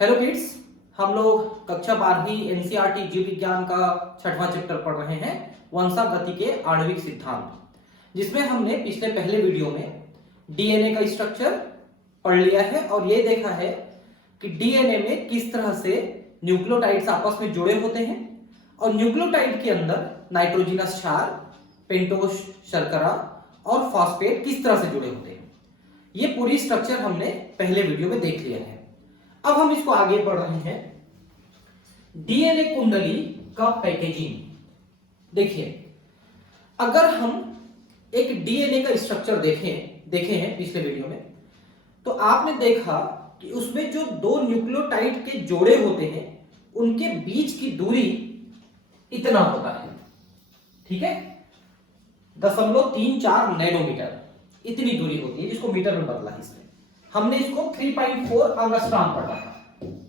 Hello kids, हम लोग कक्षा 12वीं एनसीईआरटी जीव विज्ञान का 6वां चैप्टर पढ़ रहे हैं वंशा गति के आणविक सिद्धांत, जिसमें हमने पहले वीडियो में डीएनए का स्ट्रक्चर पढ़ लिया है और ये देखा है कि डीएनए में किस तरह से न्यूक्लियोटाइड्स आपस में जुड़े होते हैं और न्यूक्लियोटाइड के अंदर नाइट्रोजनस क्षार, पेंटोस शर्करा और फॉस्फेट किस तरह से जुड़े होते हैं। ये पूरी स्ट्रक्चर हमने पहले वीडियो में देख लिया है। अब हम इसको आगे बढ़ रहे हैं। डीएनए कुंडली का पैकेजिंग देखिए, अगर हम एक डीएनए का स्ट्रक्चर देखे हैं पिछले वीडियो में, तो आपने देखा कि उसमें जो दो न्यूक्लियोटाइड के जोड़े होते हैं उनके बीच की दूरी इतना होता है, ठीक है, 0.34 नैनोमीटर इतनी दूरी होती है, जिसको मीटर में बदला है। इसमें हमने इसको 3.4 एंगस्ट्रॉम पढ़ा था,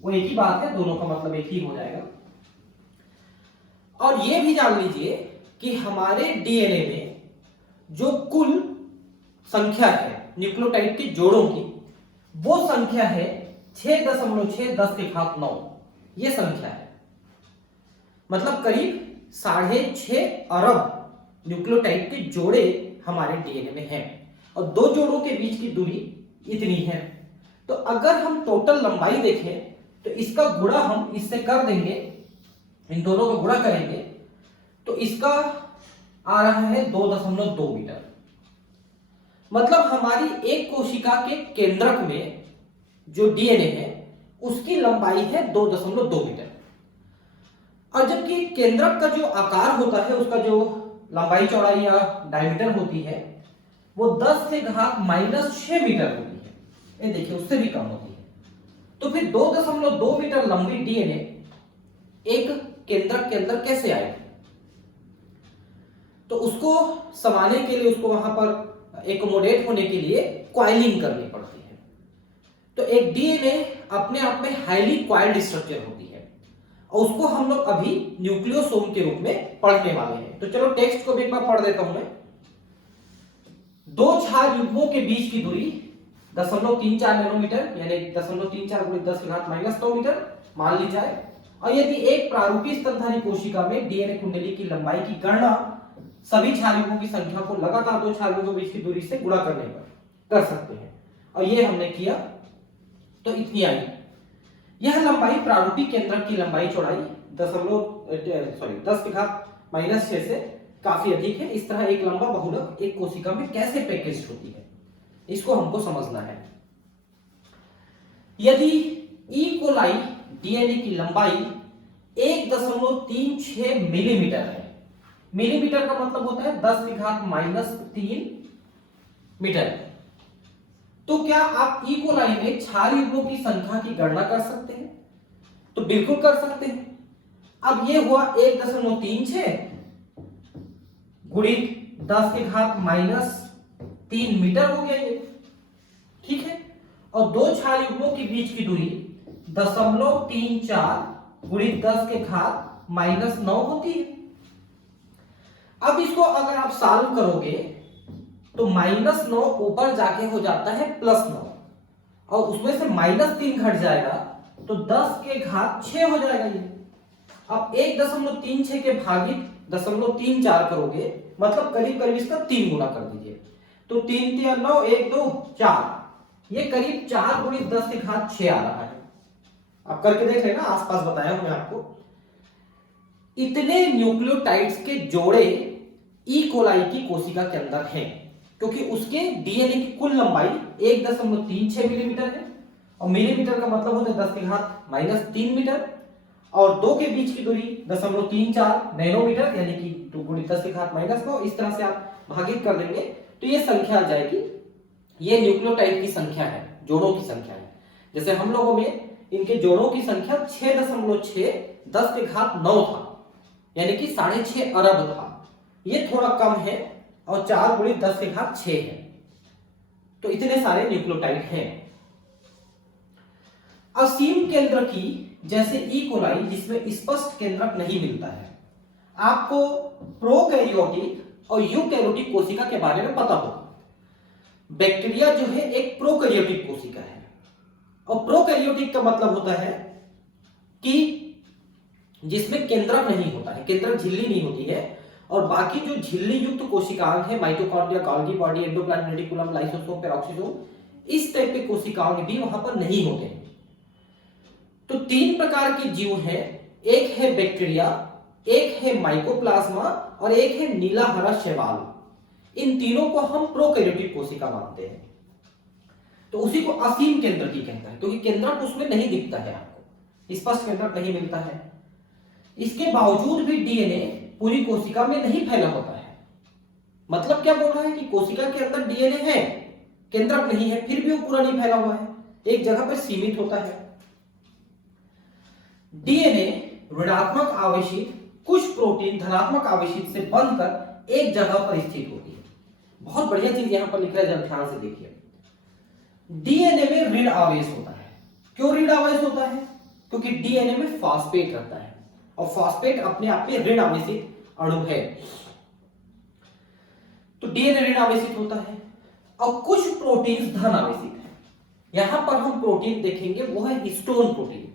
वो एक ही बात है, दोनों का मतलब एक ही हो जाएगा। और ये भी जान लीजिए कि हमारे डीएनए में जो कुल संख्या है न्यूक्लियोटाइड के जोड़ों की, वो संख्या है 6.6 ये संख्या है, मतलब करीब 6.5 अरब न्यूक्लियोटाइड के जोड़े हमारे डीएनए में हैं और दो जोड़ों के बीच की दूरी इतनी है। तो अगर हम टोटल लंबाई देखें तो इसका गुणा हम इससे कर देंगे, इन दोनों का गुणा करेंगे तो इसका आ रहा है 2.2 मीटर। मतलब हमारी एक कोशिका के केंद्रक में जो डीएनए है उसकी लंबाई है 2.2 मीटर, और जबकि केंद्रक का जो आकार होता है, उसका जो लंबाई चौड़ाई या डायमीटर होती है, वो 10⁻⁻6 मीटर होती है। ये देखिए, उससे भी कम होती है। तो फिर 2.2 मीटर लंबी डीएनए एक केंद्रक के अंदर कैसे आएगी? तो उसको समाने के लिए, उसको वहां पर एकोमोडेट होने के लिए कॉइलिंग करनी पड़ती है। तो एक डीएनए अपने आप में हाईली कॉइल्ड स्ट्रक्चर होती है और उसको हम लोग अभी न्यूक्लियोसोम के रूप में पढ़ने वाले हैं। तो चलो टेक्स्ट को भी एक बार पढ़ देता हूं मैं। दो क्षार युग्मों के बीच की दूरी 0.34 नैनोमीटर, यानी 0.34 × 10⁻⁻9 मीटर मान ली जाए। और यदि एक प्रारूपी स्तनधारी कोशिका में डीएनए कुंडली की लंबाई की गणना सभी क्षार युग्मों की संख्या को लगातार दो क्षार युग्मों के बीच की दूरी से गुणा करने पर कर सकते हैं, और ये हमने किया तो इतनी आई। यह लंबाई प्रारूपी केंद्रक की लंबाई चौड़ाई 10⁻⁻6 से काफी अधिक है। इस तरह एक लंबा बहुलक एक कोशिका में कैसे पैकेज होती है, इसको हमको समझना है। यदि ई कोलाई डीएनए की लंबाई 1.36 मिलीमीटर है, मिलीमीटर का मतलब होता है 10⁻³ मीटर, तो क्या आप ई कोलाई में क्षार युग्मों की संख्या की गणना कर सकते हैं? तो बिल्कुल कर सकते हैं। अब ये हुआ 1.36 गुणित 10⁻³ मीटर हो गया ये, ठीक है। और दो क्षार युग्मों के बीच की दूरी 0.34 गुणित 10⁻⁻9 होती है। अब इसको अगर आप सॉल्व करोगे तो -9 ऊपर जाके हो जाता है +9, और उसमें से -3 घट जाएगा तो 10⁻6 हो जाएगा ये। अब 1.36 के भागित 0.34 करोगे, मतलब करीब करीब इसका 3 गुना कर दीजिए, तो 3 × 9 1 2 4, ये करीब 4 गुणित 10⁻6 आ रहा है। आप करके देख लेना, आसपास बताया हूं मैं आपको। इतने न्यूक्लियोटाइड्स के जोड़े ई कोलाई की कोशिका के अंदर हैं, क्योंकि उसके डीएनए की कुल लंबाई 1.36 मिलीमीटर है, और मिलीमीटर का मतलब होता है 10⁻³ मीटर, और दो के बीच की दूरी 0.34 नैनोमीटर, यानी कि 2 गुणित 10⁻⁻9। इस तरह से आप भागित कर देंगे तो ये संख्या आ जाएगी। ये न्यूक्लियोटाइड की संख्या है, जोड़ों की संख्या है। जैसे हम लोगों में इनके जोड़ों की संख्या 6.6 10⁻9 था, यानी कि 6.5 अरब था। ये थोड़ा कम है और 4 गुणित 10⁻6 है, तो इतने सारे न्यूक्लियोटाइड हैं। असीम केंद्र की जैसे ई कोलाई, जिसमें स्पष्ट केंद्रक नहीं मिलता है। आपको प्रोकैरियोटिक और यूकैरियोटिक कोशिका के बारे में पता होगा। बैक्टीरिया जो है एक प्रोकैरियोटिक कोशिका है और प्रोकैरियोटिक का मतलब होता है कि जिसमें केंद्रक नहीं होता है, केंद्रक झिल्ली नहीं होती है, और बाकी जो झिल्ली युक्त कोशिकांग है, mitochondria, Golgi body, endoplasm reticulum, lysosome, peroxisome, इस टाइप के कोशिकांग भी वहां पर नहीं होते हैं। तो तीन प्रकार के जीव हैं, एक है बैक्टीरिया, एक है माइकोप्लाज्मा और एक है नीला हरा शैवाल। इन तीनों को हम प्रोकैरियोटिक कोशिका मानते हैं। तो उसी को असीम केंद्रकी कहता है, क्योंकि केंद्रक उसमें नहीं दिखता है, आपको स्पष्ट केंद्रक नहीं मिलता है। इसके बावजूद भी डीएनए पूरी कोशिका में नहीं फैला होता है। मतलब क्या बोल रहा है कि कोशिका के अंदर डीएनए है, केंद्रक नहीं है, फिर भी वो पूरा नहीं फैला हुआ है, एक जगह पर सीमित होता है। डीएनए ऋणात्मक आवेशित कुछ प्रोटीन धनात्मक आवेशित से बनकर एक जगह पर स्थित होती है। बहुत बढ़िया चीज यहां पर लिखा है, जरा ध्यान से देखिए। डीएनए में ऋण आवेश होता है। क्यों ऋण आवेश होता है? क्योंकि डीएनए में फॉस्फेट रहता है, और फॉस्फेट अपने आप में ऋण आवेशित अणु है। तो डीएनए ऋण आवेशित होता है, और कुछ प्रोटीन धन आवेशित है। यहां पर हम प्रोटीन देखेंगे, वो है हिस्टोन प्रोटीन,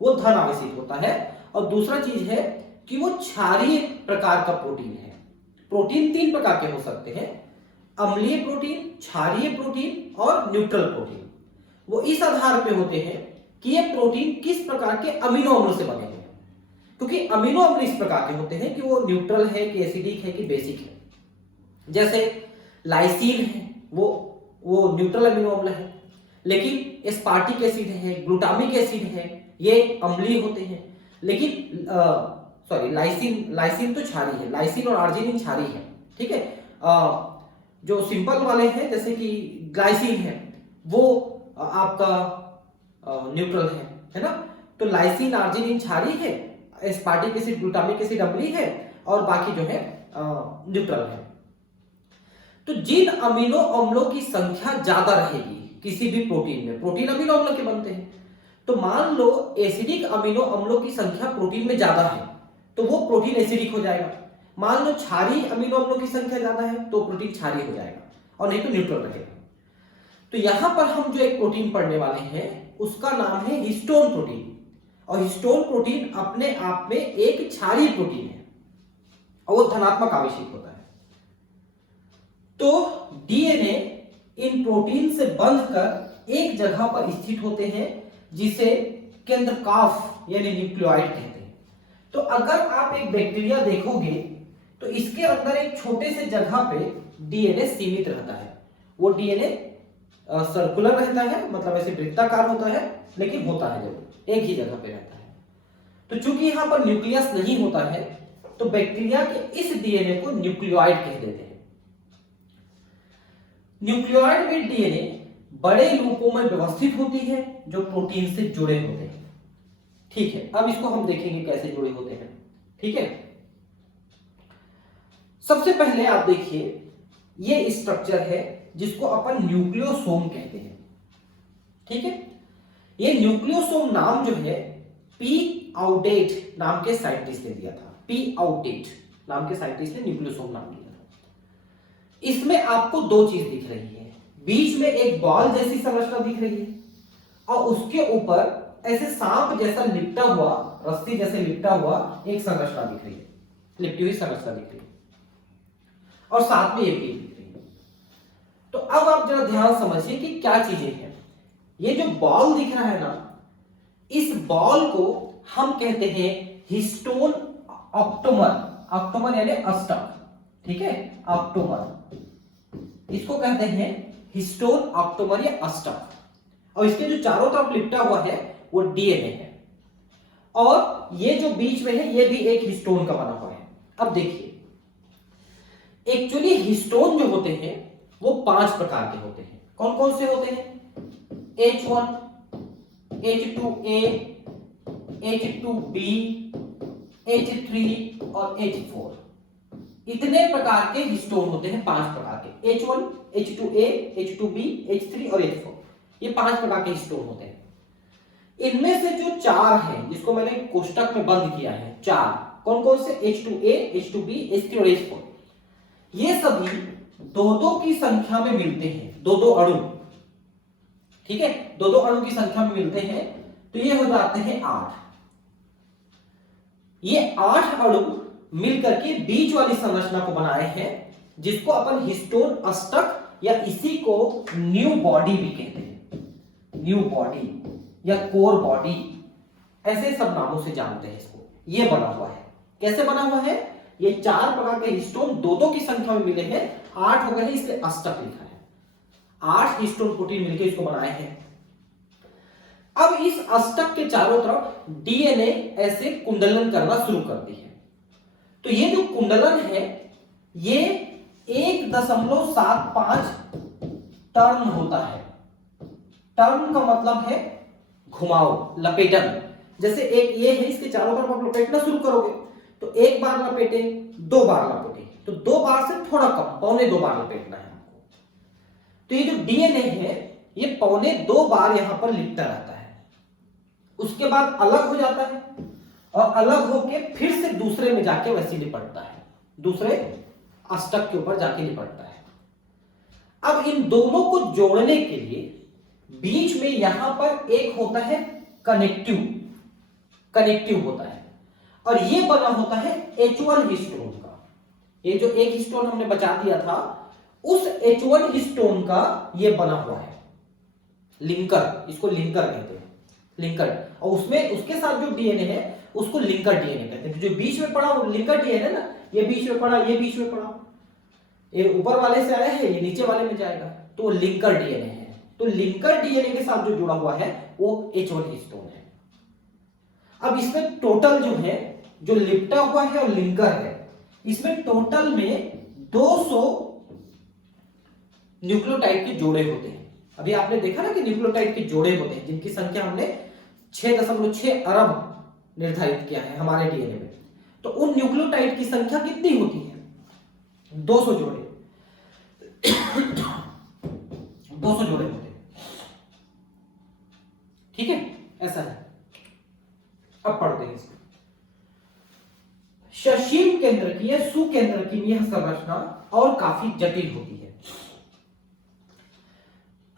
वो धन आवेशित होता है। और दूसरा चीज है कि वो क्षारीय प्रकार का प्रोटीन है। प्रोटीन तीन प्रकार के हो सकते हैं, अम्लीय प्रोटीन, क्षारीय प्रोटीन और न्यूट्रल प्रोटीन। वो इस आधार पे होते हैं कि ये प्रोटीन किस प्रकार के अमीनो अम्ल से बने हैं, क्योंकि अमीनो अम्ल इस प्रकार के होते हैं कि वो न्यूट्रल है कि एसिडिक है कि बेसिक है। जैसे लाइसिन है, वो न्यूट्रल अमीनो अम्ल है, लेकिन एस्पार्टिक एसिड है, ग्लूटामिक एसिड है, ये अम्लीय होते हैं। लेकिन लाइसिन तो क्षारीय है, लाइसिन और आर्जिनिन क्षारीय है, ठीक है। जो सिंपल वाले हैं जैसे कि ग्लाइसिन है, वो आपका न्यूट्रल है ना। तो लाइसिन आर्जिनिन क्षारीय है, एस्पार्टिक एसिड ग्लूटामिक एसिड अम्लीय है, और बाकी जो है न्यूट्रल है। तो जिन अमीनो अम्लों की संख्या ज्यादा रहेगी किसी भी प्रोटीन में, प्रोटीन अमीनो अम्ल के बनते हैं, तो मान लो एसिडिक अमीनो अम्लों की संख्या प्रोटीन में ज्यादा है तो वो प्रोटीन एसिडिक हो जाएगा। मान लो क्षारीय अमीनो अम्लों की संख्या ज्यादा है तो प्रोटीन क्षारीय हो जाएगा, और नहीं तो न्यूट्रल रहेगा। तो यहां पर हम जो एक प्रोटीन पढ़ने वाले हैं उसका नाम है हिस्टोन प्रोटीन, और हिस्टोन प्रोटीन अपने आप में एक क्षारीय प्रोटीन है, और वो धनात्मक आवेशित होता है। तो डीएनए इन प्रोटीन से बंधकर एक जगह पर स्थित होते हैं, जिसे केंद्रकाफ यानी न्यूक्लियोइड कहते हैं। तो अगर आप एक बैक्टीरिया देखोगे तो इसके अंदर एक छोटे से जगह पे डीएनए सीमित रहता है। वो डीएनए सर्कुलर रहता है, मतलब ऐसे वृत्ताकार होता है, लेकिन होता है जब एक ही जगह पे रहता है। तो चूंकि यहां पर न्यूक्लियस नहीं होता है तो बैक्टीरिया के इस डीएनए को न्यूक्लियोइड कह देते हैं। न्यूक्लियोइड में डीएनए बड़े लूपों में व्यवस्थित होती है जो प्रोटीन से जुड़े होते हैं। ठीक है, अब इसको हम देखेंगे कैसे जुड़े होते हैं। ठीक है, सबसे पहले आप देखिए ये स्ट्रक्चर है जिसको अपन न्यूक्लियोसोम कहते हैं। ठीक है, ये न्यूक्लियोसोम नाम जो है पी आउटेट नाम के साइंटिस्ट ने दिया था। पी आउटेट नाम के साइंटिस्ट ने न्यूक्लियोसोम नाम दिया था। इसमें आपको दो चीज दिख रही है, बीच में एक बॉल जैसी संरचना दिख रही है, और उसके ऊपर ऐसे सांप जैसा लिपटा हुआ, रस्सी जैसे लिपटा हुआ एक संरचना दिख रही है, लिपटी हुई संरचना दिख रही है, और साथ में एक दिख रही है। तो अब आप जरा ध्यान समझिए कि क्या चीजें हैं। ये जो बॉल दिख रहा है ना, इस बॉल को हम कहते हैं हिस्टोन ऑक्टोमर, ऑक्टोमर यानी अष्टक। ठीक है, ऑक्टोमर इसको कहते हैं हिस्टोन ऑक्टोमर या अष्टक, और इसके जो चारों तरफ लिपटा हुआ है वो डीएनए है, और ये जो बीच में है ये भी एक हिस्टोन का बना हुआ है। अब देखिए एक्चुअली हिस्टोन जो होते हैं वो 5 प्रकार के होते हैं। कौन कौन से होते हैं? H1, H2A, H2B, H3 और H4, इतने प्रकार के हिस्टोन होते हैं। 5 प्रकार के, H1, H2A, H2B, H3 और H4, ये 5 प्रकार के हिस्टोन होते हैं। इनमें से जो 4 हैं जिसको मैंने कोष्टक में बंद किया है, 4 कौन कौन से? H2A, H2B, H3 और H4, ये सभी 2-2 की संख्या में मिलते हैं, 2-2 अणु। ठीक है, दो दो अणु की संख्या में मिलते हैं तो ये हो जाते हैं 8। ये 8 अणु मिलकर के बीच वाली संरचना को बनाए हैं जिसको अपन हिस्टोन अष्टक या इसी को न्यू बॉडी भी कहते हैं। न्यू बॉडी या कोर बॉडी, ऐसे सब नामों से जानते हैं इसको। ये बना हुआ है, कैसे बना हुआ है? ये 4 प्रकार के हिस्टोन दो दो की संख्या में मिले हैं, 8 हो गए हैं, इसलिए अष्टक लिखा है। 8 हिस्टोन प्रोटीन मिलकर इसको बनाए हैं। अब इस अष्टक के चारों तरफ डीएनए ऐसे कुंडलन करना शुरू कर दी है। तो ये जो कुंडलन है ये 1.75 टर्न होता है। टर्न का मतलब है घुमाव, लपेटन। जैसे एक ये है, इसके चारों तरफ आप लपेटना शुरू करोगे तो एक बार लपेटे, 2 बार लपेटे, तो 2 बार से थोड़ा कम, 1.25 बार लपेटना है आपको। तो ये जो डीएनए है ये 1.25 बार यहां पर लिपटा रहता है, उसके बाद अलग हो जाता है और अलग होके फिर से दूसरे में जाके वैसे लिपटता है, दूसरे अष्टक के ऊपर जाके लिपटता है। अब इन दोनों को जोड़ने के लिए बीच में यहां पर एक होता है कनेक्टिव होता है और ये बना होता है H1 हिस्टोन का। ये जो एक हिस्टोन हमने बचा दिया था उस H1 हिस्टोन का ये बना हुआ है लिंकर, इसको लिंकर कहते हैं, लिंकर। और उसमें उसके साथ जो डीएनए है उसको लिंकर डीएनए कहते हैं। जो बीच में पड़ा वो लिंकर डीएनए ना, ये बीच में पड़ा, ये बीच में पड़ा, ये ऊपर वाले से आया है, ये नीचे वाले में जाएगा, तो वो लिंकर डीएनए है। तो लिंकर डीएनए के साथ जो जुड़ा हुआ है वो H1 हिस्टोन है। अब इसमें टोटल जो है, जो लिपटा हुआ है और लिंकर है, इसमें टोटल में 200 न्यूक्लियोटाइड के जोड़े होते हैं। अभी आपने देखा ना कि न्यूक्लियोटाइड के जोड़े होते हैं जिनकी संख्या हमने 6.6 अरब निर्धारित किया है हमारे डीएनए में। तो उन न्यूक्लियोटाइड की संख्या कितनी होती है? 200 जोड़े 200 जोड़े होते हैं, ठीक है, ऐसा है। अब पढ़ते हैं इसको। सशीम केंद्र की या सुकेंद्र की यह संरचना और काफी जटिल होती है।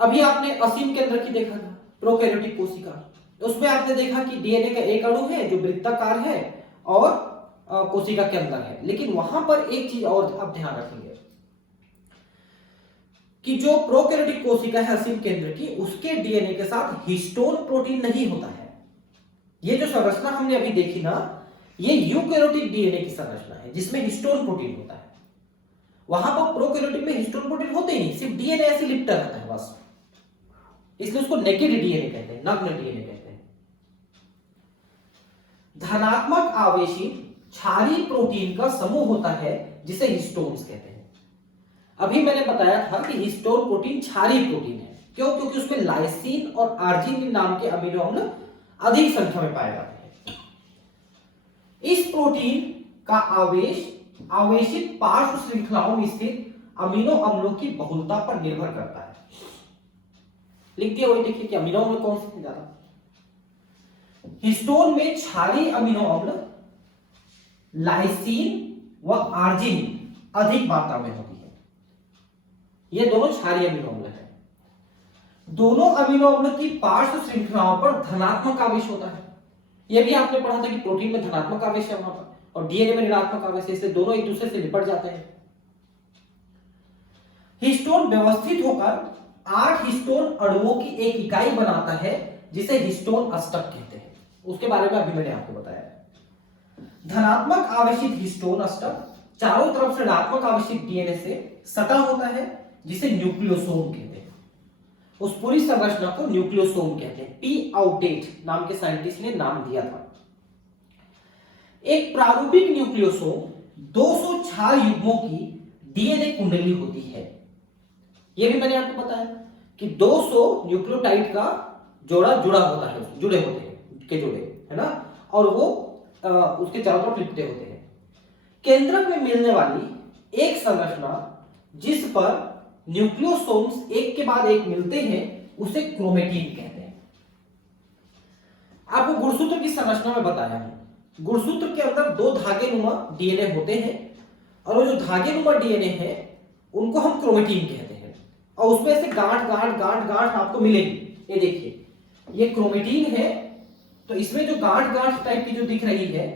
अभी आपने असीम केंद्र की देखा था, प्रोकैरियोटिक कोशिका, उसमें आपने देखा कि डीएनए का एक अणु है जो वृत्ताकार है और कोशिका के अंदर है। लेकिन वहां पर एक चीज और आप ध्यान रखेंगे कि जो प्रोकैरियोटिक कोशिका है असीम केंद्र की, उसके डीएनए के साथ हिस्टोन प्रोटीन नहीं होता है। ये जो संरचना हमने अभी देखी ना, ये यूकैरियोटिक डीएनए की संरचना है जिसमें हिस्टोन प्रोटीन होता है। वहां पर प्रोकैरियोटिक में हिस्टोन प्रोटीन होते ही नहीं, सिर्फ डीएनए ऐसे लिपटा रहता है बस, इसलिए उसको नेकेड डीएनए कहते हैं, नग्न डीएनए कहते हैं। धनात्मक आवेशित क्षारीय प्रोटीन का समूह होता है जिसे हिस्टोन्स कहते हैं। अभी मैंने बताया था कि हिस्टोन प्रोटीन क्षारीय प्रोटीन है, क्यों? क्योंकि उसमें लाइसिन और आर्जिनिन नाम के अमीनो अम्ल अधिक संख्या में पाए जाते हैं। इस प्रोटीन का आवेशित पार्श्व श्रृंखलाओं में स्थित अमीनो अम्लों की बहुलता पर निर्भर करता है। लिख दिया वही, देखिए कि अमीनो अम्ल कौन से हैं ज्यादा। हिस्टोन में क्षारीय अमीनो अम्ल लाइसिन व आर्जिनिन अधिक मात्रा में होती है। ये दोनों क्षारीय अमीनो अम्ल है। दोनों अमीनो अम्ल की पार्श्व श्रृंखलाओं पर धनात्मक आवेश होता है। यह भी आपने पढ़ा था कि प्रोटीन में धनात्मक आवेश है वहां पर और डीएनए में ऋणात्मक आवेश है, इससे दोनों एक दूसरे से लिपट जाते हैं। हिस्टोन व्यवस्थित होकर 8 हिस्टोन अणुओं की एक इकाई बनाता है जिसे हिस्टोन अष्टक कहते हैं। उसके बारे में अभी मैंने आपको बताया। धनात्मक आवेशित हिस्टोन अष्टक चारों तरफ से ऋणात्मक आवेशित डीएनए से सटा होता है जिसे न्यूक्लियोसोम कहते हैं। उस पूरी संरचना को न्यूक्लियोसोम कहते हैं। पी आउटेट नाम के साइंटिस्ट ने नाम दिया था। एक प्रारूपिक न्यूक्लियोसोम 200 क्षार युग्मों की डीएनए कुंडली होती है। यह भी मैंने आपको बताया कि 200 न्यूक्लियोटाइड का जोड़ा जुड़ा होता है, जुड़े होते हैं के जोड़े, है ना, और वो उसके चारों तरफ लिपटे होते हैं। केंद्रक में मिलने वाली एक संरचना जिस पर न्यूक्लियोसोम्स एक के बाद एक मिलते हैं उसे क्रोमेटिन कहते हैं। आपको गुणसूत्र की संरचना में बताया है। गुणसूत्र के अंदर 2 धागेनुमा डीएनए होते हैं और वो जो धागेनुमा डीएनए है उनको हम क्रोमेटिन कहते हैं। और उसमें से गांठ गांठ गांठ गांठ आपको मिलेगी ये देखिए, ये क्रोमेटिन है, तो इसमें जो गांठ गांठ टाइप की जो दिख रही है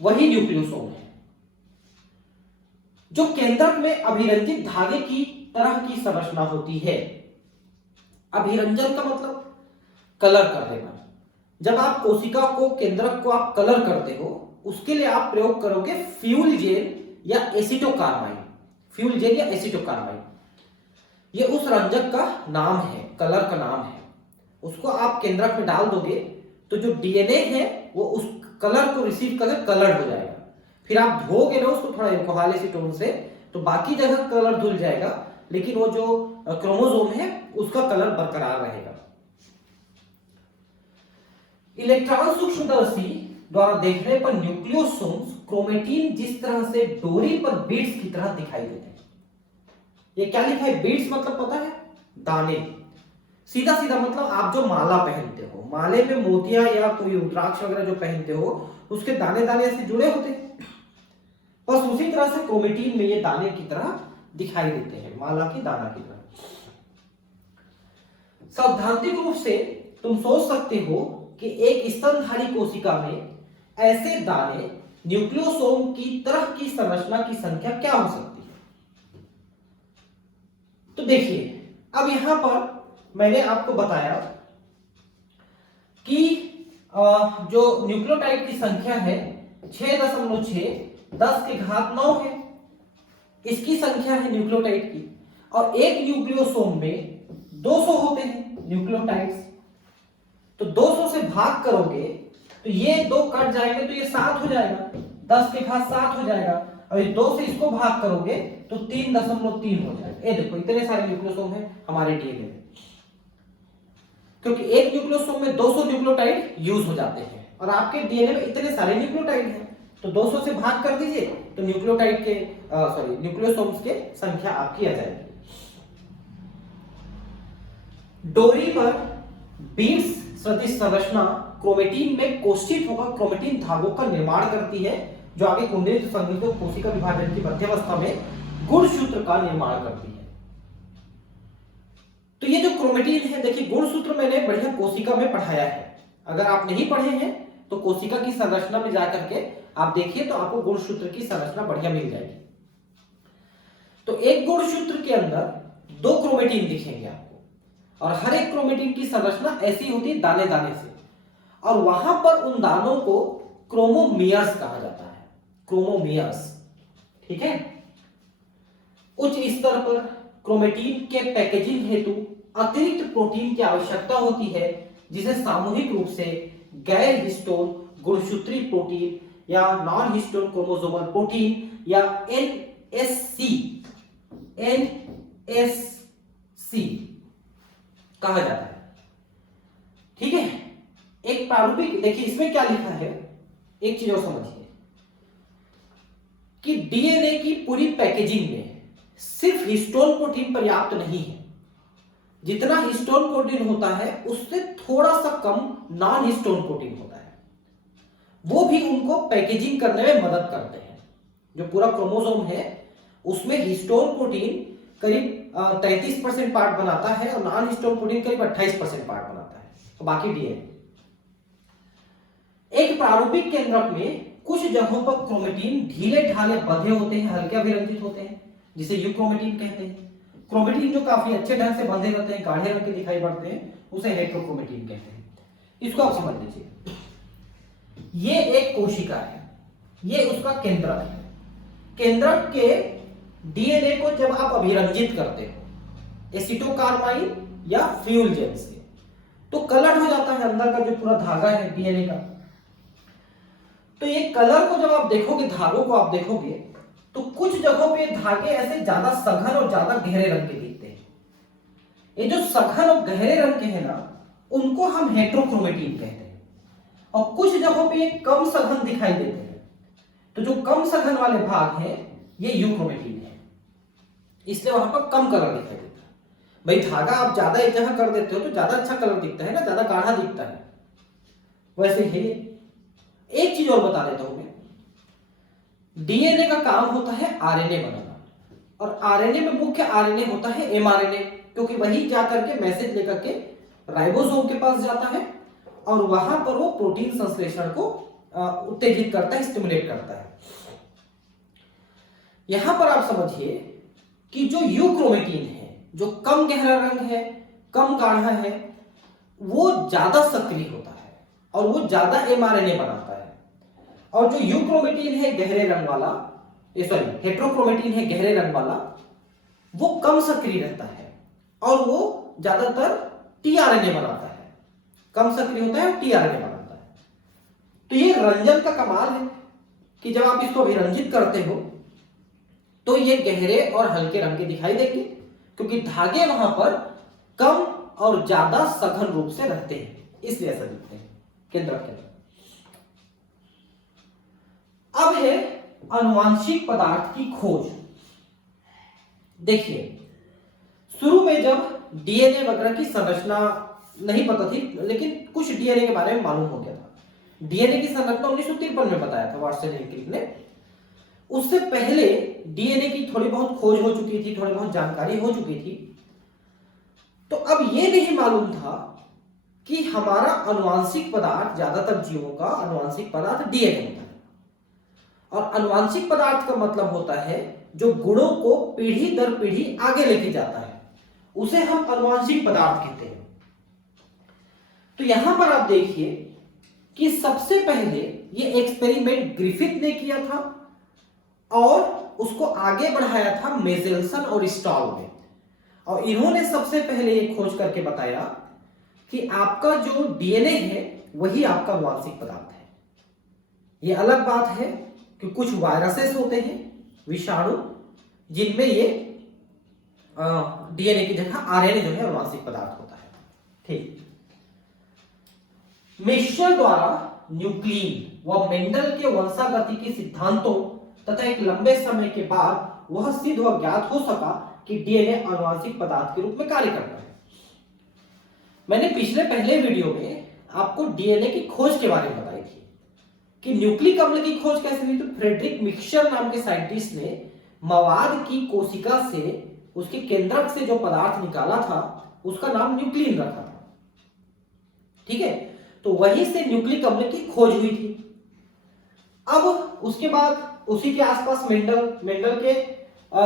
वही न्यूक्लियोसोम है, जो केंद्रक में अभिरंजित धागे की तरह की संरचना होती है। अभिरंजन का मतलब कलर कर देना। जब आप कोशिका को, केंद्रक को आप कलर करते हो, उसके लिए आप प्रयोग करोगे फ्यूल जेल या एसिटोकार्बाइन। फ्यूल जेल या एसिटोकार्बाइन, ये उस रंजक का नाम है, कलर का नाम है। उसको आप केंद्रक में डाल दोगे तो जो डीएनए है वो उस कलर को रिसीव करके कलर्ड हो जाएगा। फिर आप धोगे ना उसको थोड़ा अल्कोहल एसीटोन से, तो बाकी जगह कलर धुल जाएगा, लेकिन वो जो क्रोमोसोम है उसका कलर बरकरार रहेगा। इलेक्ट्रॉन सूक्ष्मदर्शी द्वारा देखने पर न्यूक्लियोसोम्स क्रोमेटिन जिस तरह से डोरी पर बीड्स की तरह दिखाई देते हैं। ये क्या लिखा है? बीड्स मतलब पता है? दाने। सीधा सीधा मतलब आप जो माला पहनते हो, माले में मोतिया या कोई रुद्राक्ष वगैरह जो पहनते हो, उसके दाने दाने ऐसे जुड़े होते हैं, बस उसी तरह से क्रोमेटिन में ये दाने की तरह दिखाई देते हैं, माला की दाना की तरह। सैद्धांतिक रूप से तुम सोच सकते हो कि एक स्तनधारी कोशिका में ऐसे दाने न्यूक्लियोसोम की तरह की संरचना की संख्या क्या हो सकती है। तो देखिए, अब यहां पर मैंने आपको बताया कि जो न्यूक्लियोटाइड की संख्या है 6.6 10 के घात 9 है, इसकी संख्या है न्यूक्लियोटाइड की। और एक न्यूक्लियोसोम में 200 होते हैं न्यूक्लियोटाइड्स, तो 200 से भाग करोगे तो ये 2 कट जाएंगे तो ये 7 हो जाएगा, 10 के घात 7 हो जाएगा। और ये 2 से इसको भाग करोगे तो 3.3 हो जाएगा। ये देखो, इतने सारे न्यूक्लियोसोम है हमारे डीएनए में, क्योंकि एक न्यूक्लियोसोम में 200 न्यूक्लियोटाइड यूज हो जाते हैं, और आपके डीएनए में इतने सारे न्यूक्लियोटाइड हैं, तो 200 से भाग कर दीजिए तो न्यूक्लियोटाइड के न्यूक्लियोसोम्स के संख्या आपकी आ जाएगी। डोरी पर बीड्स सदृश संरचना क्रोमेटिन में कोष्ठित होकर क्रोमेटिन धागों का निर्माण करती है, जो आगे कुंडलित संगठित कोशिका विभाजन की मध्यावस्था में गुणसूत्र का निर्माण करती है। तो ये जो क्रोमेटिन है, देखिए गुणसूत्र मैंने बढ़िया कोशिका में पढ़ाया है, अगर आप नहीं पढ़े हैं तो कोशिका की संरचना में जाकर के आप देखिए तो आपको गुणसूत्र की संरचना बढ़िया मिल जाएगी। तो एक गुणसूत्र के अंदर 2 क्रोमेटिन दिखेंगे आपको, और हर एक क्रोमेटिन की संरचना ऐसी होती है दाने दाने से, और वहां पर उन दानों को क्रोमोमियर्स कहा जाता है, क्रोमोमियर्स। ठीक है। उच्च स्तर पर क्रोमेटिन के पैकेजिंग हेतु अतिरिक्त प्रोटीन की आवश्यकता होती है, जिसे सामूहिक रूप से गैर हिस्टोन गुणसूत्री प्रोटीन या नॉन हिस्टोन क्रोमोसोमल प्रोटीन या एनएससी कहा जाता है। ठीक है। एक प्रारूपिक, देखिए इसमें क्या लिखा है, एक चीज और समझिए कि डीएनए की पूरी पैकेजिंग में सिर्फ हिस्टोन प्रोटीन पर्याप्त नहीं है। जितना हिस्टोन प्रोटीन होता है उससे थोड़ा सा कम नॉन हिस्टोन प्रोटीन होता है, वो भी उनको पैकेजिंग करने में मदद करते हैं। जो पूरा क्रोमोसोम है उसमें हिस्टोन प्रोटीन करीब 33% पार्ट बनाता है, और नॉन हिस्टोन प्रोटीन करीब 28% पार्ट बनाता है, तो बाकी डीएनए। एक प्रारूपिक केंद्रक में कुछ जगहों पर क्रोमेटिन ढीले ढाले बंधे होते हैं, हल्के अभिरंजित होते हैं, जिसे यूक्रोमेटिन कहते हैं। क्रोमेटिन जो काफी अच्छे ढंग से बंधे रहते हैं, गाढ़े रंग के दिखाई पड़ते हैं, उसे हेटेरोक्रोमेटिन कहते हैं। इसको आप समझ लीजिए। ये एक कोशिका है, ये उसका केंद्रक है। केंद्रक के डीएनए को जब आप अभिरंजित करते हो एसिटोकार्बाइन या फ्यूल जेल से, तो कलर हो जाता है अंदर का जो पूरा धागा है डीएनए का। तो ये कलर को जब आप देखोगे, धागों को आप देखोगे, तो कुछ जगहों पे धागे ऐसे ज्यादा सघन और ज्यादा गहरे रंग के दिखते हैं। ये जो सघन और गहरे रंग के हैं ना, उनको हम हेटेरोक्रोमेटिन कहते हैं, और कुछ जगहों पे कम सघन दिखाई देते हैं। तो जो कम सघन वाले भाग हैं ये यूक्रोमेटिन है, इसलिए वहां पर कम कलर दिखाई देता है। भाई धागा आप ज्यादा एक जगह कर देते हो तो ज्यादा अच्छा कलर दिखता है ना, ज्यादा गाढ़ा दिखता है। वैसे ही एक चीज और बता देता हूं मैं, डीएनए का काम होता है आरएनए बनाना, और आरएनए में मुख्य आरएनए होता है एमआरएनए, क्योंकि वही जा करके मैसेज लेकर के राइबोसोम के पास जाता है और वहां पर वो प्रोटीन संश्लेषण को उत्तेजित करता है, स्टिमुलेट करता है। यहां पर आप समझिए कि जो यूक्रोमेटिन है, जो कम गहरा रंग है, कम गाढ़ा है, वो ज्यादा सक्रिय होता है और वो ज्यादा एमआरएनए बनाता है। और जो यूक्रोमेटिन है गहरे रंग वाला, हेट्रोक्रोमेटिन है गहरे रंग वाला, वो कम सक्रिय रहता है और वो ज्यादातर टीआरएनए बनाता है। कम सक्रिय होता है और टीआरएनए बनाता है। तो ये रंजन का कमाल है कि जब आप इसको अभिरंजित करते हो तो ये गहरे और हल्के रंग के दिखाई देंगे, क्योंकि धागे वहां पर कम और ज्यादा सघन रूप से रहते हैं, इसलिए ऐसा दिखते हैं केंद्रक के अंदर। अब है आनुवांशिक पदार्थ की खोज। देखिए, शुरू में जब डीएनए वगैरह की संरचना नहीं पता थी, लेकिन कुछ डीएनए के बारे में मालूम हो गया था। डीएनए की संरचना 1953 में बताया था वाटसन एंड क्रिक ने। उससे पहले डीएनए की थोड़ी बहुत खोज हो चुकी थी, थोड़ी बहुत जानकारी हो चुकी थी। तो अब यह नहीं मालूम था कि हमारा आनुवांशिक पदार्थ, ज्यादातर जीवों का आनुवांशिक पदार्थ डीएनए होता है। और आनुवांशिक पदार्थ का मतलब होता है जो गुणों को पीढ़ी दर पीढ़ी आगे लेके जाता है, उसे हम आनुवांशिक पदार्थ कहते हैं। तो यहां पर आप देखिए कि सबसे पहले ये एक्सपेरिमेंट ग्रिफिथ ने किया था और उसको आगे बढ़ाया था मेजेल्सन और स्टॉल ने। और इन्होंने सबसे पहले ये खोज करके बताया कि आपका जो डीएनए है वही आपका आनुवांशिक पदार्थ है। ये अलग बात है कि कुछ वायरसेस होते हैं, विषाणु, जिनमें ये डीएनए की जगह आरएनए जो है आनुवांशिक पदार्थ होता है। ठीक। मिशेल द्वारा न्यूक्लिन व मेंडल के वंशागति के सिद्धांतों तथा एक लंबे समय के बाद वह सिद्ध व ज्ञात हो सका कि डीएनए आनुवांशिक पदार्थ के रूप में कार्य करता है। मैंने पहले वीडियो में आपको डीएनए की खोज के बारे में बताई थी कि न्यूक्लिक अम्ल की खोज कैसे हुई। तो फ्रेडरिक मिक्सर नाम के साइंटिस्ट ने मवाद की कोशिका से, उसके केंद्रक से जो पदार्थ निकाला था उसका नाम न्यूक्लिन रखा था। ठीक है, तो वहीं से न्यूक्लिक अम्ल की खोज हुई थी। अब उसके बाद उसी के आसपास मेंडल के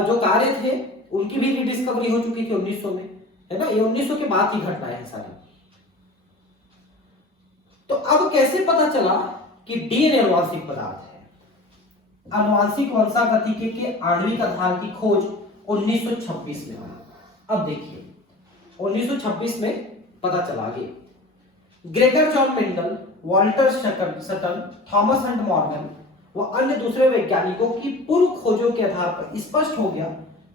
जो कार्य थे उनकी भी रिडिस्कवरी हो चुकी थी 1900 में, है ना। ये 1900 के बाद की घटना है सारी। तो अब कैसे पता चला कि डीएनए आनुवांशिक पदार्थ है? आनुवांशिक वंशागति के आणविक आधार की खोज 1926 में हुई। अब देखिए 1926 में पता चला कि Gregor John Mendel, Walter Sutton, Thomas Hunt Morgan व अन्य दूसरे वैज्ञानिकों की पूर्व खोजों के आधार पर स्पष्ट हो गया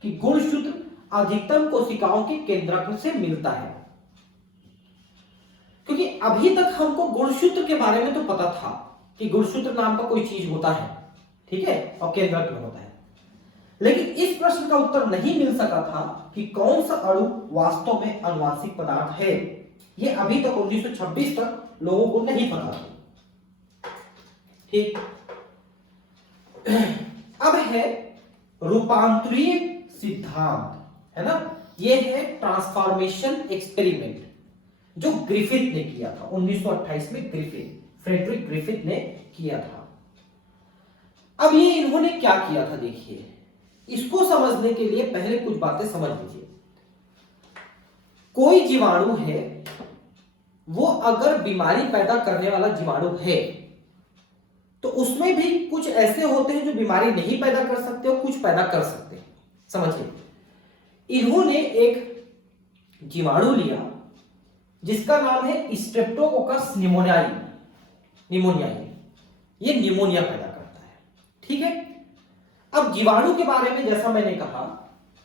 कि गुणसूत्र अधिकतम कोशिकाओं के केंद्रक से मिलता है। क्योंकि अभी तक हमको गुणसूत्र के बारे में तो पता था कि गुणसूत्र नाम का कोई चीज होता है, ठीक है, और केंद्रक में होता है, लेकिन इस प्रश्न का उत्तर नहीं मिल सका था कि कौन सा अणु वास्तव में आनुवांशिक पदार्थ है। ये अभी तक 1926 तक लोगों को नहीं पता था। ठीक। अब है रूपांतरीय सिद्धांत, है ना। ये है ट्रांसफॉर्मेशन एक्सपेरिमेंट जो ग्रिफिथ ने किया था 1928 में। फ्रेडरिक ग्रिफिथ ने किया था। अब ये इन्होंने क्या किया था देखिए, इसको समझने के लिए पहले कुछ बातें समझ लीजिए। कोई जीवाणु है, वो अगर बीमारी पैदा करने वाला जीवाणु है तो उसमें भी कुछ ऐसे होते हैं जो बीमारी नहीं पैदा कर सकते और कुछ पैदा कर सकते हैं। समझिए, इन्होंने एक जीवाणु लिया जिसका नाम है स्ट्रेप्टोकोकस निमोनियाई। ये निमोनिया पैदा करता है। ठीक है। अब जीवाणु के बारे में जैसा मैंने कहा,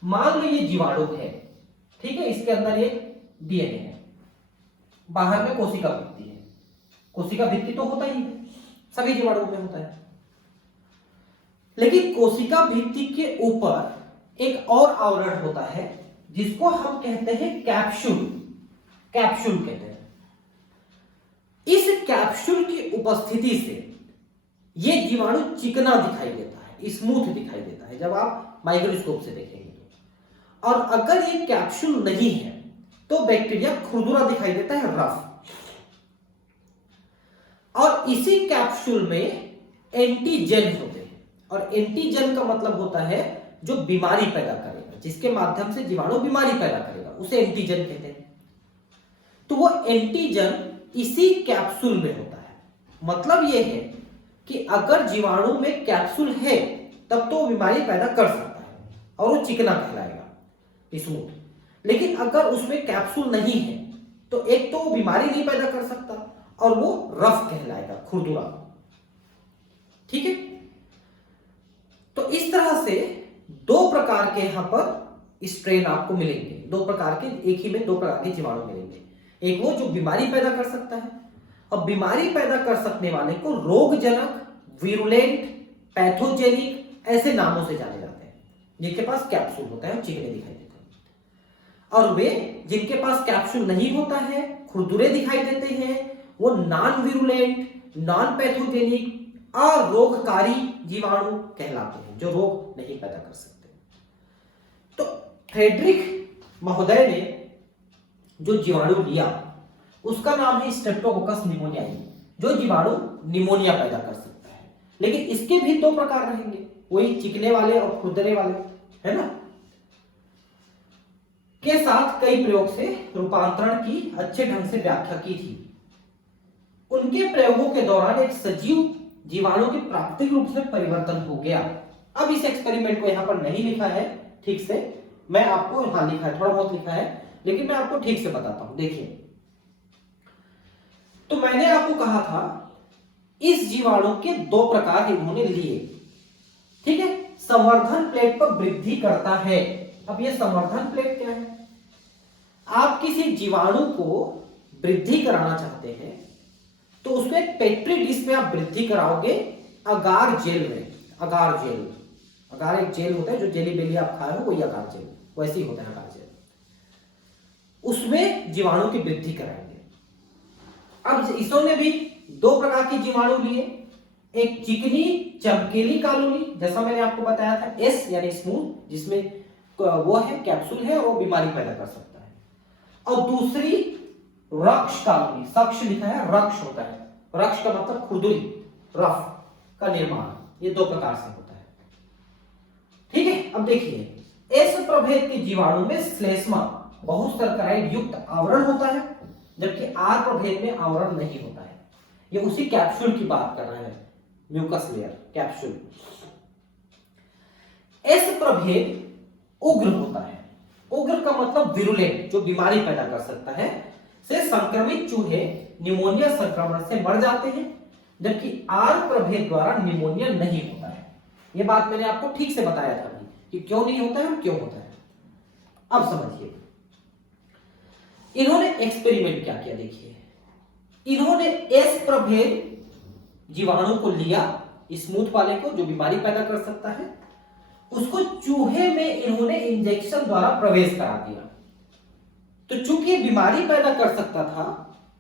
मान लो ये जीवाणु है, ठीक है, इसके अंदर ये डीएनए है, बाहर में कोशिका भित्ति है। कोशिका भित्ति तो होता ही है, सभी जीवाणु में होता है, लेकिन कोशिका भित्ति के ऊपर एक और आवरण होता है जिसको हम कहते हैं कैप्सूल। कैप्सूल कहते हैं। इस कैप्सूल की उपस्थिति से यह जीवाणु चिकना दिखाई देता है, स्मूथ दिखाई देता है जब आप माइक्रोस्कोप से देखेंगे। और अगर ये कैप्सूल नहीं है तो बैक्टीरिया खुरदुरा दिखाई देता है, रफ। और इसी कैप्सूल में एंटीजन होते हैं, और एंटीजन का मतलब होता है जो बीमारी पैदा करेगा, जिसके माध्यम से जीवाणु बीमारी पैदा करेगा, उसे एंटीजन कहते हैं। तो वो एंटीजन इसी कैप्सूल में होता है। मतलब यह है कि अगर जीवाणु में कैप्सूल है तब तो वो बीमारी पैदा कर सकता है और वो चिकना कहलाएगा, स्मूथ। लेकिन अगर उसमें कैप्सूल नहीं है तो एक तो वो बीमारी नहीं पैदा कर सकता और वो रफ कहलाएगा, खुरदुरा। ठीक है। तो इस तरह से दो प्रकार के यहां पर स्ट्रेन आपको मिलेंगे, दो प्रकार के, एक ही में दो प्रकार के जीवाणु मिलेंगे। एक वो जो बीमारी पैदा कर सकता है, और बीमारी पैदा कर सकने वाले को रोगजनक, विरुलेंट, पैथोजेनिक ऐसे नामों से जाने जाते हैं, जिनके पास कैप्सूल होता है, चिकने दिखाई देते हैं। और वे जिनके पास कैप्सूल नहीं होता है, खुरदुरे दिखाई देते हैं, वो नॉन विरुलेंट, नॉन पैथोजेनिक, अरोगकारी जीवाणु कहलाते हैं, जो रोग नहीं पैदा कर सकते। तो फ्रेडरिक महोदय ने जो जीवाणु लिया उसका नाम है स्ट्रेप्टोकोकस निमोनियाई, जो जीवाणु निमोनिया पैदा कर सकता है। लेकिन इसके भी दो प्रकार रहेंगे, वही चिकने वाले और खुरदरे वाले, है ना, के साथ कई प्रयोग से रूपांतरण की अच्छे ढंग से व्याख्या की थी। उनके प्रयोगों के दौरान एक सजीव जीवाणु के प्राकृतिक रूप से परिवर्तन हो गया। अब इस एक्सपेरिमेंट को यहां पर नहीं लिखा है ठीक से, मैं आपको यहां लिखा है, थोड़ा बहुत लिखा है, लेकिन मैं आपको ठीक से बताता हूं। देखिए, तो मैंने आपको कहा था इस जीवाणु के दो प्रकार इन्होंने लिए, ठीक है। संवर्धन प्लेट पर वृद्धि करता है। अब ये संवर्धन प्लेट क्या है? आप किसी जीवाणु को वृद्धि कराना चाहते हैं तो उसको एक पेट्री डिश में आप वृद्धि कराओगे, अगार जेल में। अगार जेल, अगार एक जेल होता है, जो जेली बेली आप खाए हो वही अगार जेल, वैसे ही होता है अगार जेल। उसमें जीवाणु की वृद्धि कराएंगे। अब इसों ने भी दो प्रकार के जीवाणु लिए, एक चिकनी चमकीली कॉलोनी, जैसा मैंने आपको बताया था, एस यानी स्मूथ, जिसमें वो है कैप्सूल है और वो बीमारी पैदा कर सकता है, और दूसरी रक्ष कॉलोनी, सक्ष लिखा है, रक्ष होता है, रक्ष का मतलब खुरदुरी, रफ का निर्माण। ये दो प्रकार से होता है, ठीक है। अब देखिए, एस प्रभेद के जीवाणु में श्लेष्मा बहुशर्कराइड युक्त आवरण होता है, जबकि आर प्रभेद में आवरण नहीं होता है। ये उसी कैप्सूल की बात कर रहे हैं, म्यूकस लेयर कैप्सूल। एस प्रभेद उग्र होता है। उग्र का मतलब विरुलेंट, जो बीमारी पैदा कर सकता है, से संक्रमित चूहे निमोनिया संक्रमण से मर जाते हैं, जबकि आर प्रभेद द्वारा निमोनिया नहीं होता है। यह बात मैंने आपको ठीक से बताया था कि क्यों नहीं होता है और क्यों होता है। अब समझिए, इन्होंने एक्सपेरिमेंट क्या किया, देखिए, इन्होंने एस प्रभेद जीवाणु को लिया, स्मूथ वाले को, जो बीमारी पैदा कर सकता है, उसको चूहे में इन्होंने इंजेक्शन द्वारा प्रवेश करा दिया। तो चूंकि बीमारी पैदा कर सकता था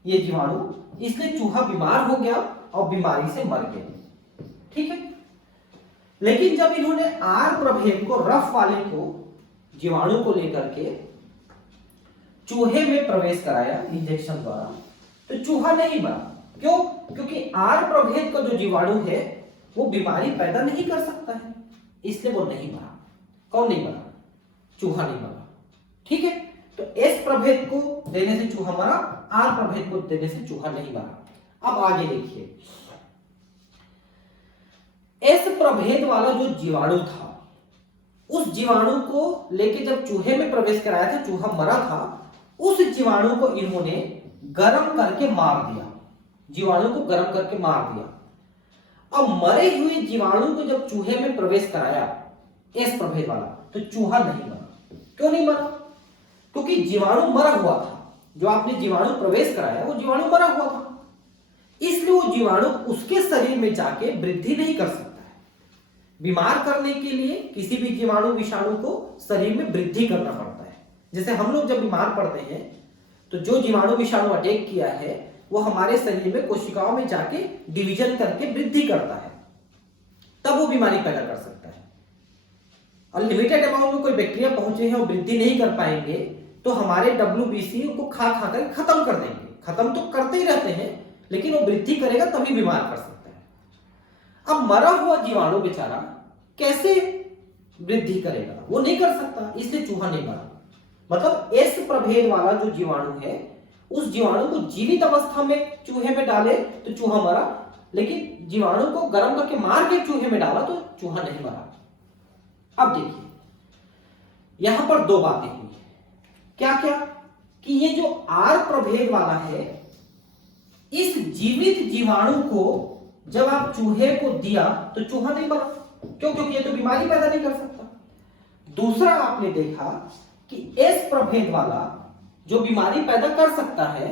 ये जीवाणु, इसलिए चूहा बीमार हो गया और बीमारी से मर गया, ठीक है। लेकिन जब इन्होंने आर प्रभेद को, रफ वाले को, जीवाणु को लेकर के चूहे में प्रवेश कराया इंजेक्शन द्वारा, तो चूहा नहीं मरा। क्यों? क्योंकि आर प्रभेद का जो जीवाणु है वो बीमारी पैदा नहीं कर सकता है, इसलिए वो नहीं मरा। कौन नहीं मरा? चूहा नहीं मरा, ठीक है। तो एस प्रभेद को देने से चूहा मरा, आर प्रभेद को देने से चूहा नहीं मरा। अब आगे देखिए, एस प्रभेद वाला जो जीवाणु था, उस जीवाणु को लेके जब चूहे में प्रवेश कराया था, चूहा मरा था, उस जीवाणु को इन्होंने गर्म करके मार दिया, जीवाणु को गर्म करके मार दिया। अब मरे हुए जीवाणु को जब चूहे में प्रवेश कराया, एस प्रभेद वाला, तो चूहा नहीं मरा। क्यों नहीं मरा? क्योंकि जीवाणु मरा हुआ था, जो आपने जीवाणु प्रवेश कराया वो जीवाणु मरा हुआ था, इसलिए वो जीवाणु उसके शरीर में जाके वृद्धि नहीं कर सकता है। बीमार करने के लिए किसी भी जीवाणु विषाणु को शरीर में वृद्धि करना पड़ता है। जैसे हम लोग जब बीमार पड़ते हैं तो जो जीवाणु विषाणु अटैक किया है वो हमारे शरीर में कोशिकाओं में जाके डिवीजन करके वृद्धि करता है, तब वो बीमारी पैदा कर सकता है। अनलिमिटेड अमाउंट में कोई बैक्टीरिया पहुंचे हैं और वृद्धि नहीं कर पाएंगे तो हमारे WBC उनको खा खा कर खत्म कर देंगे। खत्म तो करते ही रहते हैं, लेकिन वो वृद्धि करेगा तभी बीमार कर सकता है। अब मरा हुआ जीवाणु बेचारा कैसे वृद्धि करेगा? वो नहीं कर सकता, इसलिए चूहा नहीं मरा। मतलब एस प्रभेद वाला जो जीवाणु है, उस जीवाणु को जीवित अवस्था में चूहे में डाले तो चूहा मरा, लेकिन जीवाणु को गर्म करके मार के चूहे में डाला तो चूहा नहीं मरा। अब देखिए यहां पर दो बातें हुई। क्या क्या? कि ये जो आर प्रभेद वाला है, इस जीवित जीवाणु को जब आप चूहे को दिया तो चूहा नहीं मरा। क्यों? क्योंकि ये तो बीमारी पैदा नहीं कर सकता। दूसरा आपने देखा कि एस प्रभेद वाला जो बीमारी पैदा कर सकता है,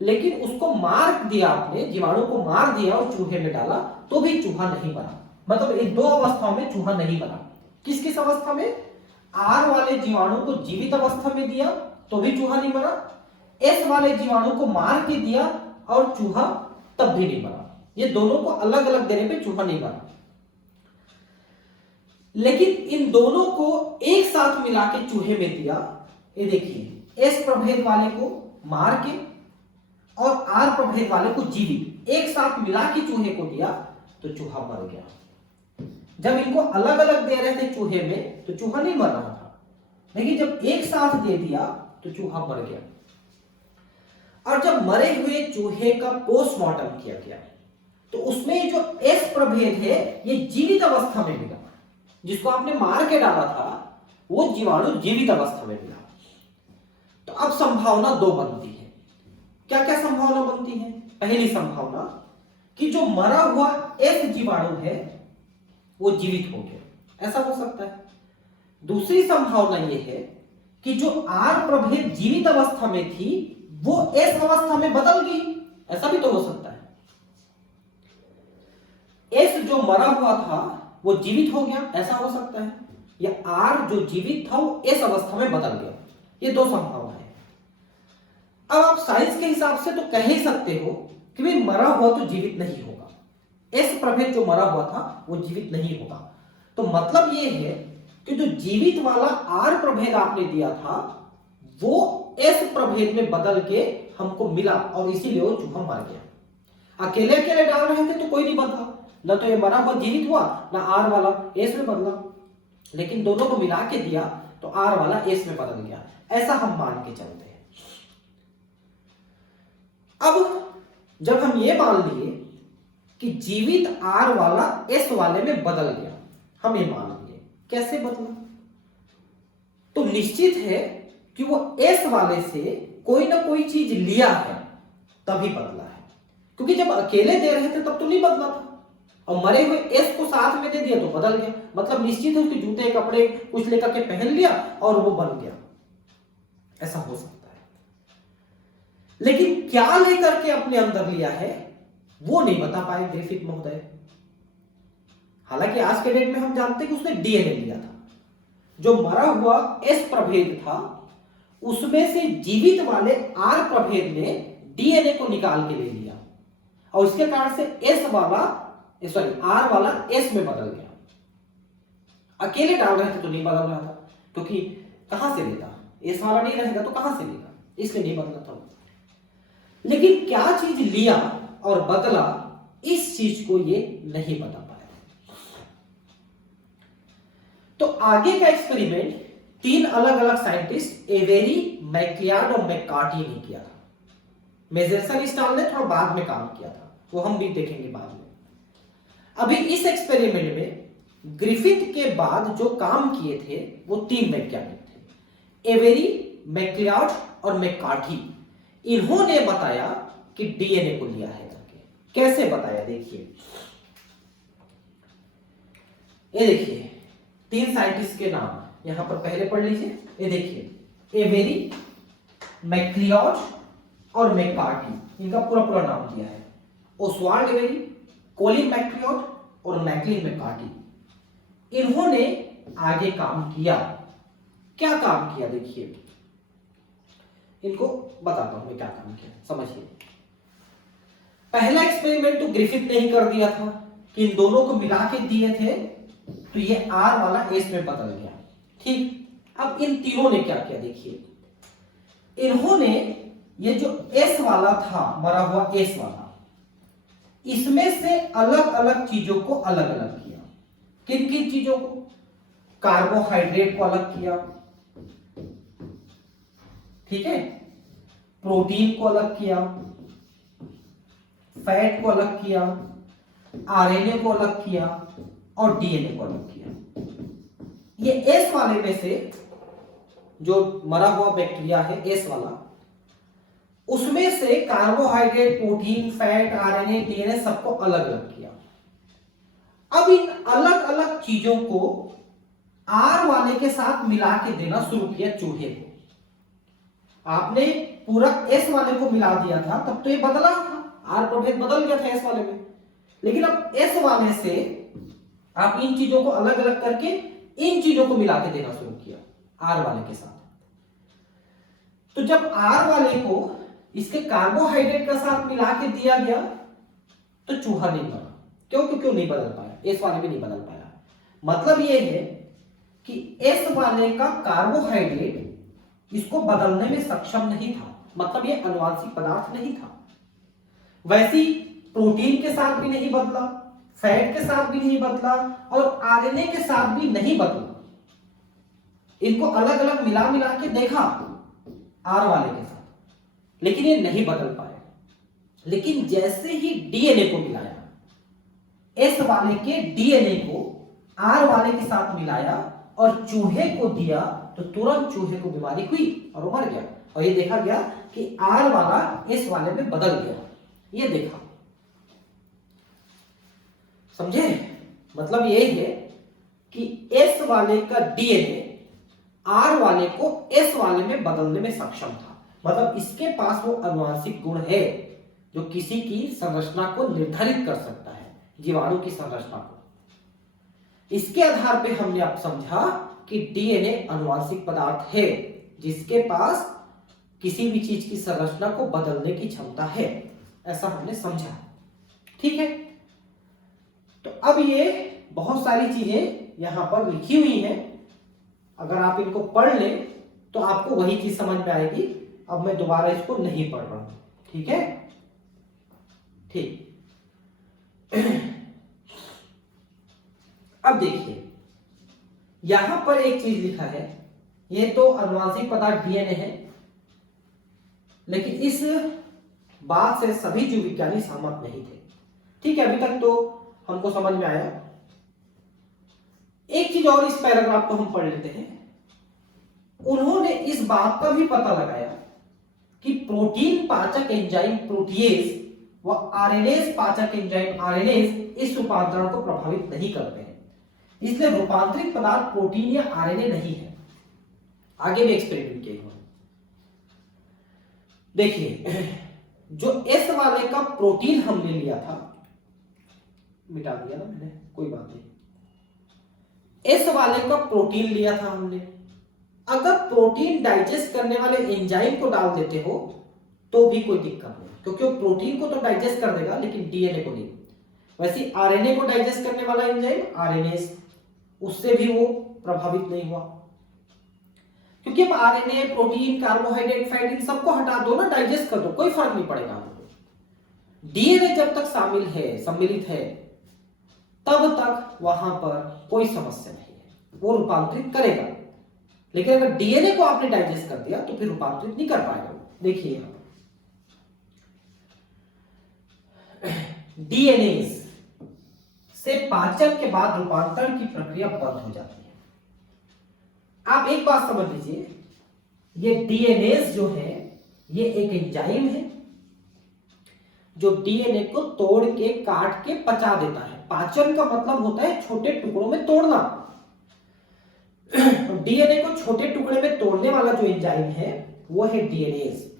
लेकिन उसको मार दिया आपने, जीवाणु को मार दिया और चूहे में डाला तो भी चूहा नहीं मरा। मतलब इन दो अवस्थाओं में चूहा नहीं मरा। किस किस अवस्था में? आर वाले जीवाणु को जीवित अवस्था में दिया तो भी चूहा नहीं मरा, एस वाले जीवाणु को मार के दिया और चूहा तब भी नहीं मरा। ये दोनों को अलग अलग देने पे चूहा नहीं मरा। लेकिन इन दोनों को एक साथ मिला के चूहे में दिया, ये देखिए एस प्रभेद वाले को मार के और आर प्रभेद वाले को जीवित एक साथ मिला के चूहे को दिया तो चूहा मर गया। जब इनको अलग अलग दे रहे थे चूहे में तो चूहा नहीं मर रहा था, लेकिन जब एक साथ दे दिया तो चूहा मर गया। और जब मरे हुए चूहे का पोस्टमार्टम किया गया तो उसमें जो एस प्रभेद है ये जीवित अवस्था में मिला। जिसको आपने मार के डाला था वो जीवाणु जीवित अवस्था में मिला। तो अब संभावना दो बनती है। क्या क्या संभावना बनती है? पहली संभावना कि जो मरा हुआ एस जीवाणु है वो जीवित हो गया, ऐसा हो सकता है। दूसरी संभावना यह है कि जो आर प्रभेद जीवित अवस्था में थी वो एस अवस्था में बदल गई, ऐसा भी तो हो सकता है। एस जो मरा हुआ था वो जीवित हो गया, ऐसा हो सकता है। या आर जो जीवित था वो एस अवस्था में बदल गया। ये दो संभावना है। अब आप साइंस के हिसाब से तो कह ही सकते हो कि भाई मरा हुआ तो जीवित नहीं होगा, एस प्रभेद जो मरा हुआ था वो जीवित नहीं होगा। तो मतलब ये है कि जो जीवित वाला आर प्रभेद आपने दिया था वो एस प्रभेद में बदल के हमको मिला और इसीलिए वो चूहा मर गया। अकेले अकेले डाल रहे थे तो कोई नहीं बदला, ना तो ये मरा हुआ जीवित हुआ, ना आर वाला एस में बदला। लेकिन दोनों को मिला के दिया तो आर वाला एस में बदल गया, ऐसा हम मान के चलते हैं। अब जब हम ये मान लिए कि जीवित आर वाला एस वाले में बदल गया, हम ये मान लिए, कैसे बदला? तो निश्चित है कि वो एस वाले से कोई ना कोई चीज लिया है तभी बदला है। क्योंकि जब अकेले दे रहे थे तब तो नहीं बदला था, और मरे हुए एस को साथ में दे दिया तो बदल गया। मतलब निश्चित है उसके जूते कपड़े कुछ लेकर के पहन लिया और वो बन गया, ऐसा हो सकता है। लेकिन क्या लेकर के अपने अंदर लिया है वो नहीं बता पाए ग्रिफिथ महोदय। हालांकि आज के डेट में हम जानते हैं कि उसने डीएनए लिया था। जो मरा हुआ एस प्रभेद था उसमें से जीवित वाले आर प्रभेद ने डीएनए को निकाल के ले लिया और इसके कारण से आर वाला एस में बदल गया। अकेले डाल रहे थे तो नहीं बदल रहा था, क्योंकि कहां से लेगा, एस वाला नहीं रहेगा तो कहां से लेगा, इसलिए नहीं बदला था। लेकिन क्या चीज लिया और बदला, इस चीज को ये नहीं बता पाया। तो आगे का एक्सपेरिमेंट तीन अलग अलग साइंटिस्ट एवेरी, मैक्लियार्ड और मैककार्टी ने किया था। मेजरसन स्टाल ने थोड़ा बाद में काम किया था, वो हम भी देखेंगे बाद में। अभी इस एक्सपेरिमेंट में ग्रिफिथ के बाद जो काम किए थे वो तीन वैज्ञानिक थे, एवेरी, मैक्लियार्ड और मैककार्टी। इन्होंने बताया कि डीएनए को लिया है करके। कैसे बताया देखिए, ये देखिए तीन साइंटिस्ट के नाम यहां पर पहले पढ़ लीजिए। ये देखिए एवेरी, मैक्लियार्ड और मैककार्टी, इनका पूरा पूरा नाम दिया है। ओसवाल्ड एवेरी, कोलिन मैक्लियार्ड और मैकलिन मैककार्टी। इन्होंने आगे काम किया। क्या काम किया देखिए, इनको बताता हूं मैं क्या काम किया, समझिए। पहला एक्सपेरिमेंट तो ग्रिफिथ ने ही कर दिया था कि इन दोनों को मिला के दिए थे तो ये आर वाला एस में बदल गया। ठीक, अब इन तीनों ने क्या किया देखिए। इन्होंने ये जो एस वाला था, मरा हुआ एस वाला, इसमें से अलग अलग चीजों को अलग अलग किया। किन किन चीजों को? कार्बोहाइड्रेट को अलग किया, ठीक है, प्रोटीन को अलग किया, फैट को अलग किया, आरएनए को अलग किया और डीएनए को अलग किया। ये एस वाले में से जो मरा हुआ बैक्टीरिया है एस वाला, उसमें से carbohydrate, protein, fat, RNA, DNA सबको अलग अलग किया। अब इन अलग अलग चीजों को आर वाले के साथ मिला के देना शुरू किया चूहे को। आपने पूरा एस वाले को मिला दिया था, तब तो ये बदला था, आर प्रभेद बदल गया था एस वाले में, लेकिन अब एस वाले से आप इन चीजों को अलग अलग करके इन चीजों को मिला के देना शुरू किया आर वाले के साथ। तो जब आर वाले को इसके कार्बोहाइड्रेट का साथ मिला के दिया गया तो चूहा नहीं बना। क्यों? क्यों नहीं बदल पाया, एस वाले भी नहीं बदल पाया। मतलब यह है कि एस वाले का कार्बोहाइड्रेट इसको बदलने में सक्षम नहीं था, मतलब ये आनुवांशिक पदार्थ नहीं था। वैसी प्रोटीन के साथ भी नहीं बदला, फैट के साथ भी नहीं बदला और आरएनए के साथ भी नहीं बदला। इनको अलग अलग मिला मिला के देखा आर वाले के साथ, लेकिन ये नहीं बदल पाए। लेकिन जैसे ही डीएनए को मिलाया, एस वाले के डीएनए को आर वाले के साथ मिलाया और चूहे को दिया, तो तुरंत चूहे को बीमारी हुई और वो मर गया। और ये देखा गया कि आर वाला एस वाले में बदल गया, ये देखा। समझे? मतलब ये है कि एस वाले का डीएनए आर वाले को एस वाले में बदलने में सक्षम था। मतलब इसके पास वो आनुवांशिक गुण है जो किसी की संरचना को निर्धारित कर सकता है, जीवाणु की संरचना को। इसके आधार पे हमने अब समझा कि डीएनए आनुवांशिक पदार्थ है जिसके पास किसी भी चीज की संरचना को बदलने की क्षमता है, ऐसा हमने समझा। ठीक है, तो अब ये बहुत सारी चीजें यहां पर लिखी हुई हैं, अगर आप इनको पढ़ लें तो आपको वही चीज समझ में आएगी। अब मैं दोबारा इसको नहीं पढ़ रहा हूं, ठीक है? ठीक। अब देखिए यहां पर एक चीज लिखा है, ये तो आनुवांशिक पदार्थ डीएनए है, लेकिन इस बात से सभी जीव विज्ञानी सहमत नहीं थे। ठीक है, अभी तक तो हमको समझ में आया। एक चीज और इस पैराग्राफ को हम पढ़ लेते हैं। उन्होंने इस बात का भी पता लगाया कि प्रोटीन पाचक एंजाइम प्रोटीएज व आरएनएज पाचक एंजाइम आरएनएज इस रूपांतरण को प्रभावित नहीं करते हैं, इसलिए रूपांतरित पदार्थ प्रोटीन या आरएनए नहीं है। आगे भी एक्सपेरिमेंट किए उन्होंने। देखिए जो एस वाले का प्रोटीन हमने लिया था, मिटा दिया ना मैंने, कोई बात नहीं। एस वाले का प्रोटीन लिया था हमने, अगर प्रोटीन डाइजेस्ट करने वाले एंजाइम को डाल देते हो तो भी कोई दिक्कत नहीं, क्योंकि वो प्रोटीन को तो डाइजेस्ट कर देगा लेकिन डीएनए को नहीं। वैसे आरएनए को डाइजेस्ट करने वाला एंजाइम आरएनएज, उससे भी वो प्रभावित नहीं हुआ, क्योंकि अब RNA, protein, carbohydrate, fat in सबको हटा दो ना, डाइजेस्ट कर दो, कोई फर्क नहीं पड़ेगा हमको। डीएनए जब तक शामिल है, सम्मिलित है, तब तक वहां पर कोई समस्या नहीं है, वो रूपांतरित करेगा। लेकिन अगर डीएनए को आपने डाइजेस्ट कर दिया तो फिर रूपांतरित नहीं कर पाएगा। देखिए यहां डीएनए से पाचन के बाद रूपांतरण की प्रक्रिया बंद हो जाती है। आप एक बात समझ लीजिए, ये डीएनए जो है ये एक एंजाइम है जो डीएनए को तोड़ के, काट के पचा देता है। पाचन का मतलब होता है छोटे टुकड़ों में तोड़ना। डीएनए को छोटे टुकड़े में तोड़ने वाला जो एंजाइम है वो है डीएनएज।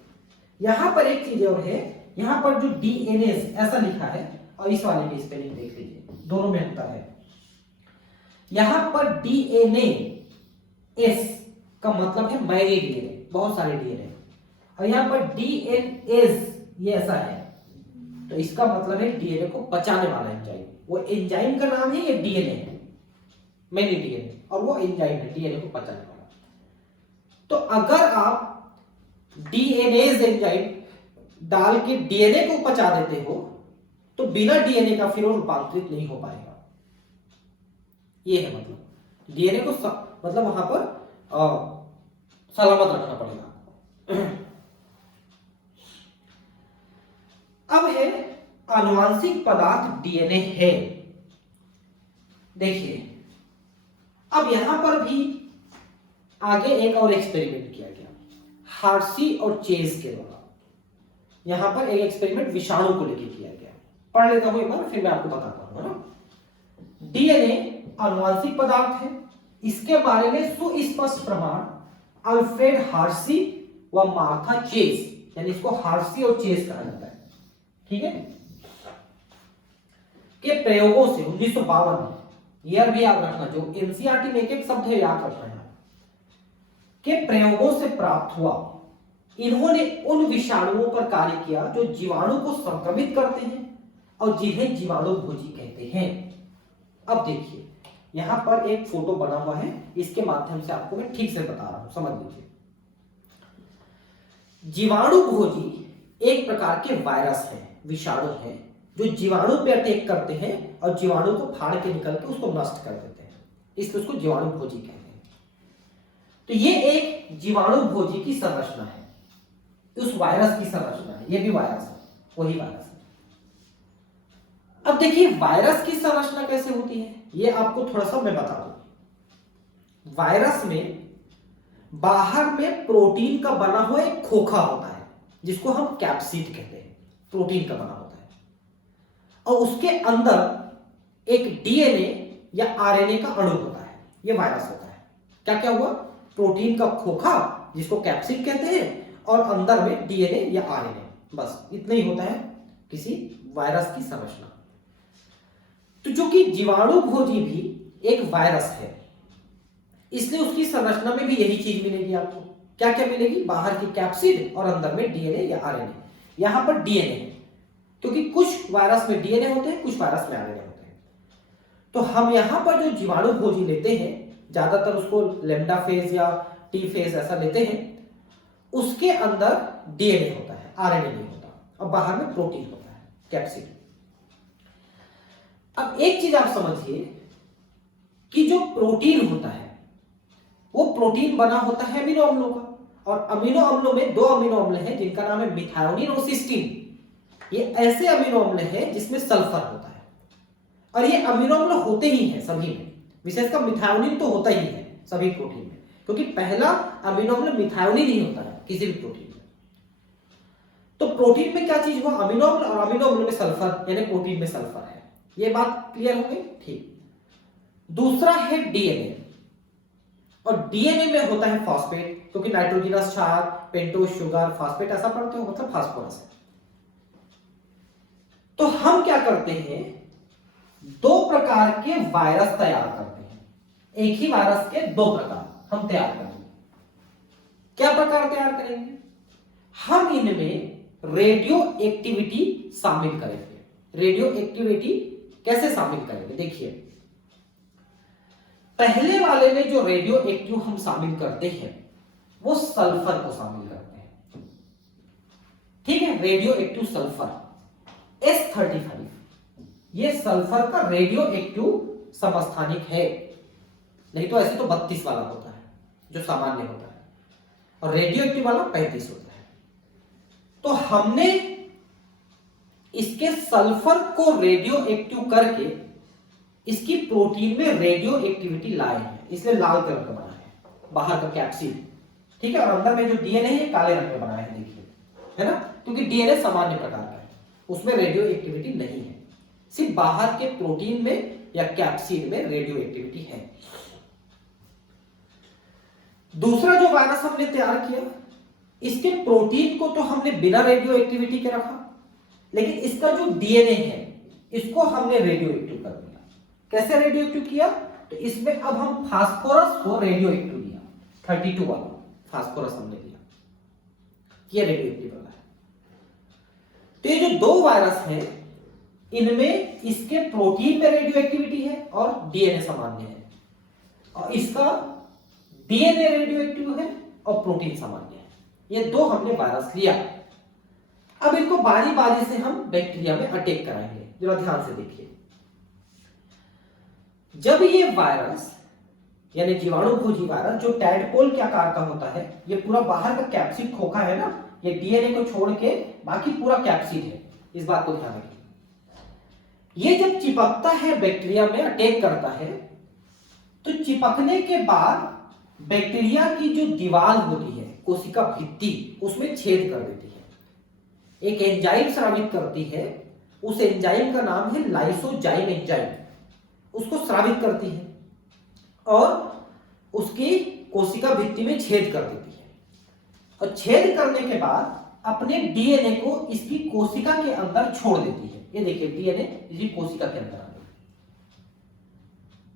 यहां पर एक चीज और है, यहां पर जो डीएनएज ऐसा लिखा है और इस वाले की स्पेलिंग देख लीजिए, दोनों में अंतर है। यहां पर डीएनए एस का मतलब है मैनी डीएनए, बहुत सारे डीएनए, और यहां पर डीएनएज ये ऐसा है, तो इसका मतलब है डीएनए को पचाने वाला एंजाइम। वो एंजाइम का नाम है, ये डीएनए है, मैनी डीएनए, और वो एंजाइम है डीएनए को पचाने वाला। तो अगर आप डीएनएज एंजाइम डाल के डीएनए को पचा देते हो तो बिना डीएनए का फिर वो रूपांतरित नहीं हो पाएगा। ये है मतलब डीएनए को मतलब वहां पर सलामत रखना पड़ेगा। अब है आनुवांशिक पदार्थ डीएनए है। देखिए अब यहां पर भी आगे एक और एक्सपेरिमेंट किया गया हार्सी और चेज के द्वारा। यहां पर एक एक्सपेरिमेंट विषाणु को लेकर किया गया। पढ़ लेता हूं एक बार फिर मैं आपको बताता हूं, है ना। डीएनए आनुवांशिक पदार्थ है। इसके बारे में सुस्पष्ट प्रमाण अल्फ्रेड हार्सी व मार्था चेज, यानी इसको हार्सी और चेज कहा जाता है, ठीक है, के प्रयोगों से 1952 में, ईयर भी याद रखना, जो एनसीईआरटी में एक एक शब्द है याद रखना है, के प्रयोगों से प्राप्त हुआ। इन्होंने उन विषाणुओं पर कार्य किया जो जीवाणु को संक्रमित करते हैं और जिन्हें जीवाणु भोजी कहते हैं। अब देखिए यहां पर एक फोटो बना हुआ है, इसके माध्यम से आपको मैं ठीक से बता रहा हूं, समझ लीजिए। जीवाणु भोजी एक प्रकार के वायरस है, विषाणु है, जो जीवाणु पे अटैक करते हैं और जीवाणु को फाड़ के निकल के उसको नष्ट कर देते हैं, इसलिए उसको जीवाणु भोजी कहते हैं। तो ये एक जीवाणु भोजी की संरचना है, उस वायरस की संरचना है, ये भी वायरस है, वही वायरस है। अब देखिए वायरस की संरचना कैसे होती है ये आपको थोड़ा सा मैं बता दूं। वायरस में बाहर में प्रोटीन का बना हुआ एक खोखा होता है जिसको हम कैप्सिड कहते हैं, प्रोटीन का बना होता है, और उसके अंदर एक डीएनए या आरएनए का अणु होता है, ये वायरस होता है। क्या क्या हुआ, प्रोटीन का खोखा जिसको कैप्सिड कहते हैं और अंदर में डीएनए या आरएनए, बस इतना ही होता है किसी वायरस की संरचना। तो जो कि जीवाणु भोजी भी एक वायरस है, इसलिए उसकी संरचना में भी यही चीज मिलेगी आपको। क्या क्या मिलेगी, बाहर की कैप्सिड और अंदर में डीएनए या आरएनए। यहां पर डीएनए है क्योंकि कुछ वायरस में डीएनए होते हैं, कुछ वायरस में आरएनए होते हैं। तो हम यहां पर जो जीवाणु भोजी लेते हैं, ज्यादातर उसको लैम्डा फेज या टी फेज ऐसा लेते हैं, उसके अंदर डीएनए होता है, आरएनए नहीं होता, और बाहर में प्रोटीन होता है, कैप्सिड। अब एक चीज आप समझिए कि जो प्रोटीन होता है वो प्रोटीन बना होता है अमीनो अम्लों का, और अमीनो अम्लों में दो अमीनो अम्ल हैं जिनका नाम है मिथायोनिन और सिस्टीन। ये ऐसे अमीनो अम्ल हैं जिसमें सल्फर होता है, और ये अमीनो अम्ल होते ही हैं सभी में, विशेषकर मिथायोनिन तो होता ही है सभी प्रोटीन में, क्योंकि पहला अमीनो अम्ल मिथायोनिन ही होता है किसी भी प्रोटीन में। तो प्रोटीन में क्या चीज हुआ, अमीनो अम्ल, और अमीनो अम्ल में सल्फर, यानी प्रोटीन में सल्फर है। ये बात क्लियर हो गई, ठीक। दूसरा है डीएनए, और डीएनए में होता है फॉस्फेट, क्योंकि नाइट्रोजनस क्षार, पेंटोज शुगर, फॉस्फेट ऐसा पढ़ते हो, मतलब फास्फोरस है। तो हम क्या करते हैं, दो प्रकार के वायरस तैयार करते हैं, एक ही वायरस के दो प्रकार हम तैयार करेंगे। क्या प्रकार तैयार करेंगे, हम इनमें रेडियो एक्टिविटी शामिल करेंगे। रेडियो एक्टिविटी कैसे शामिल करेंगे, देखिए पहले वाले में जो रेडियो एक्टिव हम शामिल करते हैं वो सल्फर को शामिल करते हैं, ठीक है, रेडियो एक्टिव सल्फर S35, ये सल्फर का रेडियो एक्टिव समस्थानिक है, नहीं तो ऐसे तो 32 वाला होता है जो सामान्य होता है, और रेडियो एक्टिव वाला 35 होता है। तो हमने इसके सल्फर को रेडियो एक्टिव करके इसकी प्रोटीन में रेडियो एक्टिविटी लाए हैं, इसलिए लाल कलर का बना है बाहर का कैप्सिड, ठीक है, और अंदर में जो डीएनए है काले रंग में बना है, देखिए, है ना, क्योंकि डीएनए सामान्य प्रकार का है, उसमें रेडियो एक्टिविटी नहीं है, सिर्फ बाहर के प्रोटीन में या कैप्सिड में रेडियो एक्टिविटी है। दूसरा जो वायरस हमने तैयार किया, इसके प्रोटीन को तो हमने बिना रेडियो एक्टिविटी के रखा, लेकिन इसका जो डीएनए है इसको हमने रेडियो एक्टिव कर दिया। कैसे रेडियो एक्टिव किया, तो इसमें अब हम फास्फोरस को रेडियो एक्टिव लिया, 32 वाला फास्फोरस हमने लिया, ये रेडियो एक्टिव वाला है। तो ये जो दो वायरस हैं इनमें इसके प्रोटीन में रेडियो एक्टिविटी है और डीएनए सामान्य है, और इसका डीएनए रेडियो एक्टिव है और प्रोटीन सामान्य है। ये 2 हमने वायरस लिया। अब इनको बारी बारी से हम बैक्टीरिया में अटैक कराएंगे। जरा ध्यान से देखिए, जब ये वायरस यानी जीवाणु भोजी वायरस जो टैडपोल के आकार का होता है, ये पूरा बाहर का कैप्सिड खोखा है ना, ये डीएनए को छोड़ के बाकी पूरा कैप्सिड है, इस बात को ध्यान रखिए। ये जब चिपकता है बैक्टीरिया में, अटैक करता है, तो चिपकने के बाद बैक्टीरिया की जो दीवार होती है, कोशिका भित्ति, उसमें छेद कर देती है। एक एंजाइम स्रावित करती है, उस एंजाइम का नाम है लाइसोजाइम एंजाइम, उसको स्रावित करती है और उसकी कोशिका भित्ति में छेद कर देती है। और छेद करने के बाद अपने डीएनए को इसकी कोशिका के अंदर छोड़ देती है। ये देखिए डीएनए इसकी कोशिका के अंदर आ गया।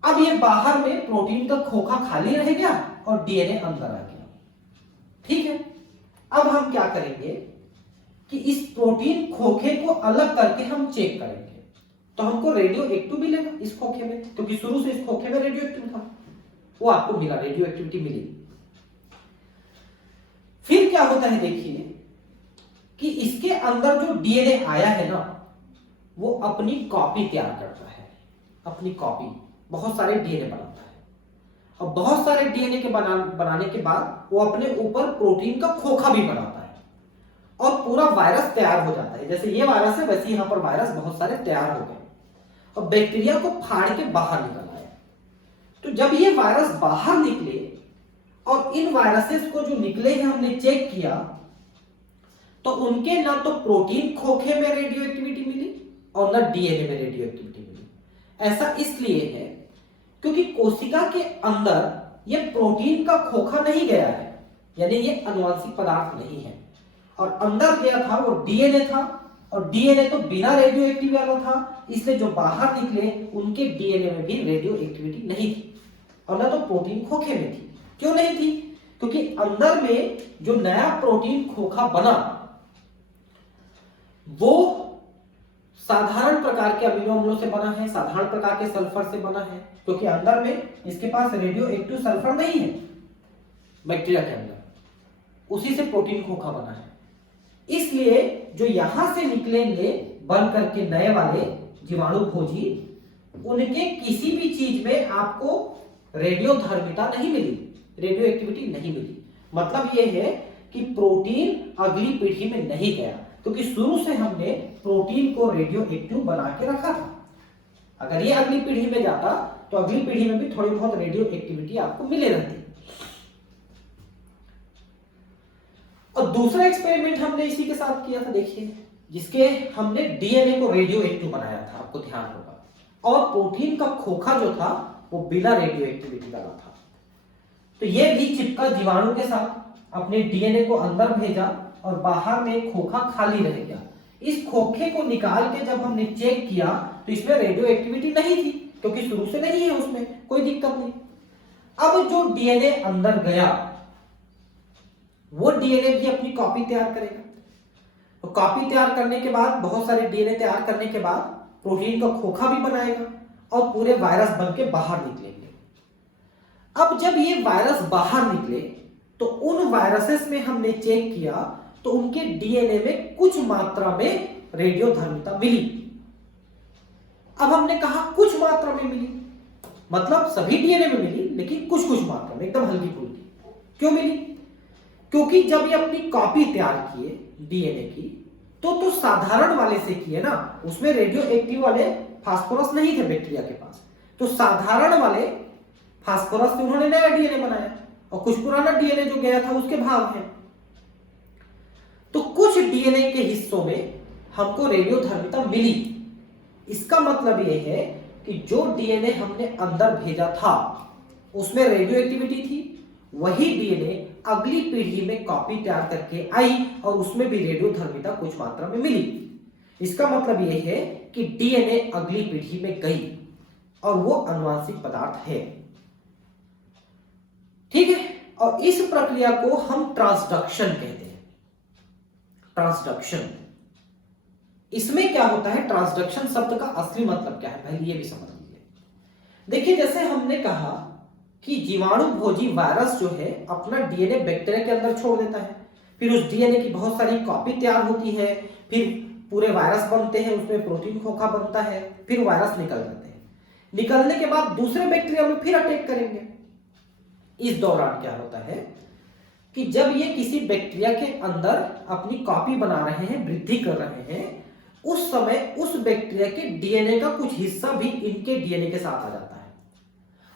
अब ये बाहर में प्रोटीन का खोखा खाली रह गया और डीएनए अंदर आ गया। ठीक है, अब हम क्या करेंगे कि इस प्रोटीन खोखे को अलग करके हम चेक करेंगे, तो हमको रेडियो एक्टिव मिलेगा इस खोखे में, क्योंकि शुरू से इस खोखे में रेडियो एक्टिव था, वो आपको मिला, रेडियो एक्टिविटी मिली। फिर क्या होता है देखिए कि इसके अंदर जो डीएनए आया है ना, वो अपनी कॉपी तैयार करता है, अपनी कॉपी, बहुत सारे डीएनए बनाता है। और बहुत सारे डीएनए के बनाने के बाद वो अपने ऊपर प्रोटीन का खोखा भी बनाता है और पूरा वायरस तैयार हो जाता है। जैसे ये वायरस है वैसे यहां पर वायरस बहुत सारे तैयार हो गए और बैक्टीरिया को फाड़ के बाहर निकल आया। तो जब ये वायरस बाहर निकले और इन वायरसेस को जो निकले हैं हमने चेक किया, तो उनके ना तो प्रोटीन खोखे में रेडियो एक्टिविटी मिली और ना डीएनए में रेडियो एक्टिविटी मिली। ऐसा इसलिए है क्योंकि कोशिका के अंदर ये प्रोटीन का खोखा नहीं गया है, यानी ये आनुवंशिक पदार्थ नहीं है, और अंदर गया था वो डीएनए था, और डीएनए तो बिना रेडियो एक्टिव वाला था, इसलिए जो बाहर निकले उनके डीएनए में भी रेडियो एक्टिविटी नहीं थी और ना तो प्रोटीन खोखे में थी। क्यों नहीं थी? क्योंकि अंदर में जो नया प्रोटीन खोखा बना वो साधारण प्रकार के अमीनो अम्लों से बना है, साधारण प्रकार के सल्फर से बना है, क्योंकि अंदर में इसके पास रेडियो एक्टिव सल्फर नहीं है बैक्टीरिया के अंदर, उसी से प्रोटीन खोखा बना है। इसलिए जो यहां से निकलेंगे बन करके नए वाले जीवाणु भोजी, उनके किसी भी चीज में आपको रेडियोधर्मिता नहीं मिली, रेडियो एक्टिविटी नहीं मिली। मतलब यह है कि प्रोटीन अगली पीढ़ी में नहीं गया, क्योंकि शुरू से हमने प्रोटीन को रेडियो एक्टिव बना के रखा था। अगर ये अगली पीढ़ी में जाता तो अगली पीढ़ी में भी थोड़ी बहुत रेडियो एक्टिविटी आपको मिले रहती। और दूसरा एक्सपेरिमेंट हमने इसी के साथ किया था, देखिए, जिसके हमने डीएनए को रेडियो एक्टिव बनाया था, आपको ध्यान होगा, और प्रोटीन का खोखा जो था वो बिना रेडियो एक्टिविटी वाला था। तो ये भी चिपका जीवाणु के साथ, अपने डीएनए को अंदर भेजा और बाहर में खोखा खाली रह गया। इस खोखे को निकाल के जब हमने चेक किया तो इसमें रेडियो एक्टिविटी नहीं थी, क्योंकि शुरू से नहीं है, उसमें कोई दिक्कत नहीं। अब जो डीएनए अंदर गया वो डीएनए भी अपनी कॉपी तैयार करेगा, तो कॉपी तैयार करने के बाद, बहुत सारे डीएनए तैयार करने के बाद प्रोटीन का खोखा भी बनाएगा और पूरे वायरस बन के बाहर निकलेंगे। अब जब ये वायरस बाहर निकले तो उन वायरसेस में हमने चेक किया तो उनके डीएनए में कुछ मात्रा में रेडियोधर्मिता मिली। अब हमने कहा कुछ मात्रा में मिली, मतलब सभी डीएनए में मिली लेकिन कुछ कुछ मात्रा में, एकदम हल्की फुल्की। क्यों मिली? क्योंकि जब ये अपनी कॉपी तैयार किए डीएनए की तो साधारण वाले से किए ना, उसमें रेडियो एक्टिव वाले फास्फोरस नहीं थे बैक्टीरिया के पास, तो साधारण वाले फास्फोरस से उन्होंने नया डीएनए बनाया और कुछ पुराना डीएनए जो गया था उसके भाग हैं। तो कुछ डीएनए के हिस्सों में हमको रेडियोधर्मिता मिली। इसका मतलब यह है कि जो डीएनए हमने अंदर भेजा था उसमें रेडियो एक्टिविटी थी, वही डीएनए अगली पीढ़ी में कॉपी तैयार करके आई और उसमें भी रेडियोधर्मिता कुछ मात्रा में मिली। इसका मतलब यह है कि डीएनए अगली पीढ़ी में गई और वो आनुवंशिक पदार्थ है। ठीक है, और इस प्रक्रिया को हम ट्रांसडक्शन कहते हैं। ट्रांसडक्शन, इसमें क्या होता है, ट्रांसडक्शन शब्द का असली मतलब क्या है पहले ये भी समझ लीजिए। देखिए, जैसे हमने कहा कि जीवाणु भोजी वायरस जो है अपना डीएनए बैक्टीरिया के अंदर छोड़ देता है, फिर उस डीएनए की बहुत सारी कॉपी तैयार होती है, फिर पूरे वायरस बनते हैं, उसमें प्रोटीन खोखा बनता है, फिर वायरस निकल जाते हैं। निकलने के बाद दूसरे बैक्टीरिया में फिर अटैक करेंगे। इस दौरान क्या होता है कि जब ये किसी बैक्टीरिया के अंदर अपनी कॉपी बना रहे हैं, वृद्धि कर रहे हैं, उस समय उस बैक्टीरिया के डीएनए का कुछ हिस्सा भी इनके डीएनए के साथ आ जाता है,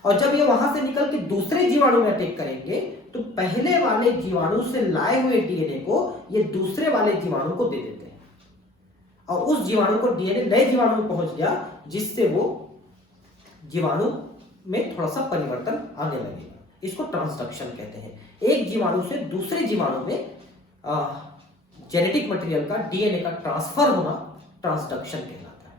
और जब ये वहां से निकल के दूसरे जीवाणु में अटैक करेंगे तो पहले वाले जीवाणु से लाए हुए डीएनए को ये दूसरे वाले जीवाणु को दे देते हैं, और उस जीवाणु को डीएनए नए जीवाणु में पहुंच गया, जिससे वो जीवाणु में थोड़ा सा परिवर्तन आने लगेगा। इसको ट्रांसडक्शन कहते हैं। एक जीवाणु से दूसरे जीवाणु में जेनेटिक मटेरियल का, डीएनए का ट्रांसफर होना ट्रांसडक्शन कहलाता है।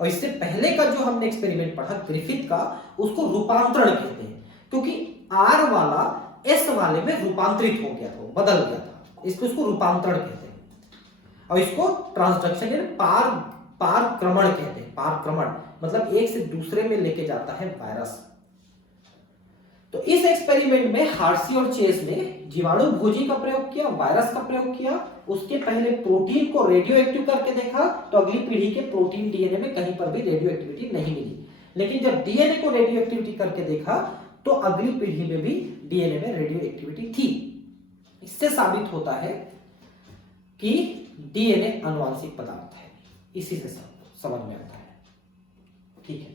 और इससे पहले का जो हमने एक्सपेरिमेंट पढ़ा ग्रिफिथ का, उसको रूपांतरण कहते हैं, क्योंकि आर वाला एस वाले में रूपांतरित हो गया था, बदल गया था, इसको रूपांतरण कहते हैं। और इसको ट्रांसडक्शन यानी पारक्रमण कहते हैं। पारक्रमण मतलब एक से दूसरे में लेके जाता है वायरस। तो इस एक्सपेरिमेंट में हार्सी और चेस ने जीवाणु भोजी का प्रयोग किया, वायरस का प्रयोग किया। उसके पहले प्रोटीन को रेडियो एक्टिव करके देखा, तो अगली पीढ़ी के प्रोटीन डीएनए में कहीं पर भी रेडियो एक्टिविटी नहीं मिली। लेकिन जब डीएनए को रेडियो एक्टिविटी करके देखा तो अगली पीढ़ी में भी डीएनए में रेडियो एक्टिविटी थी। इससे साबित होता है कि डीएनए आनुवंशिक पदार्थ है। इसी से समझ में आता है। ठीक है,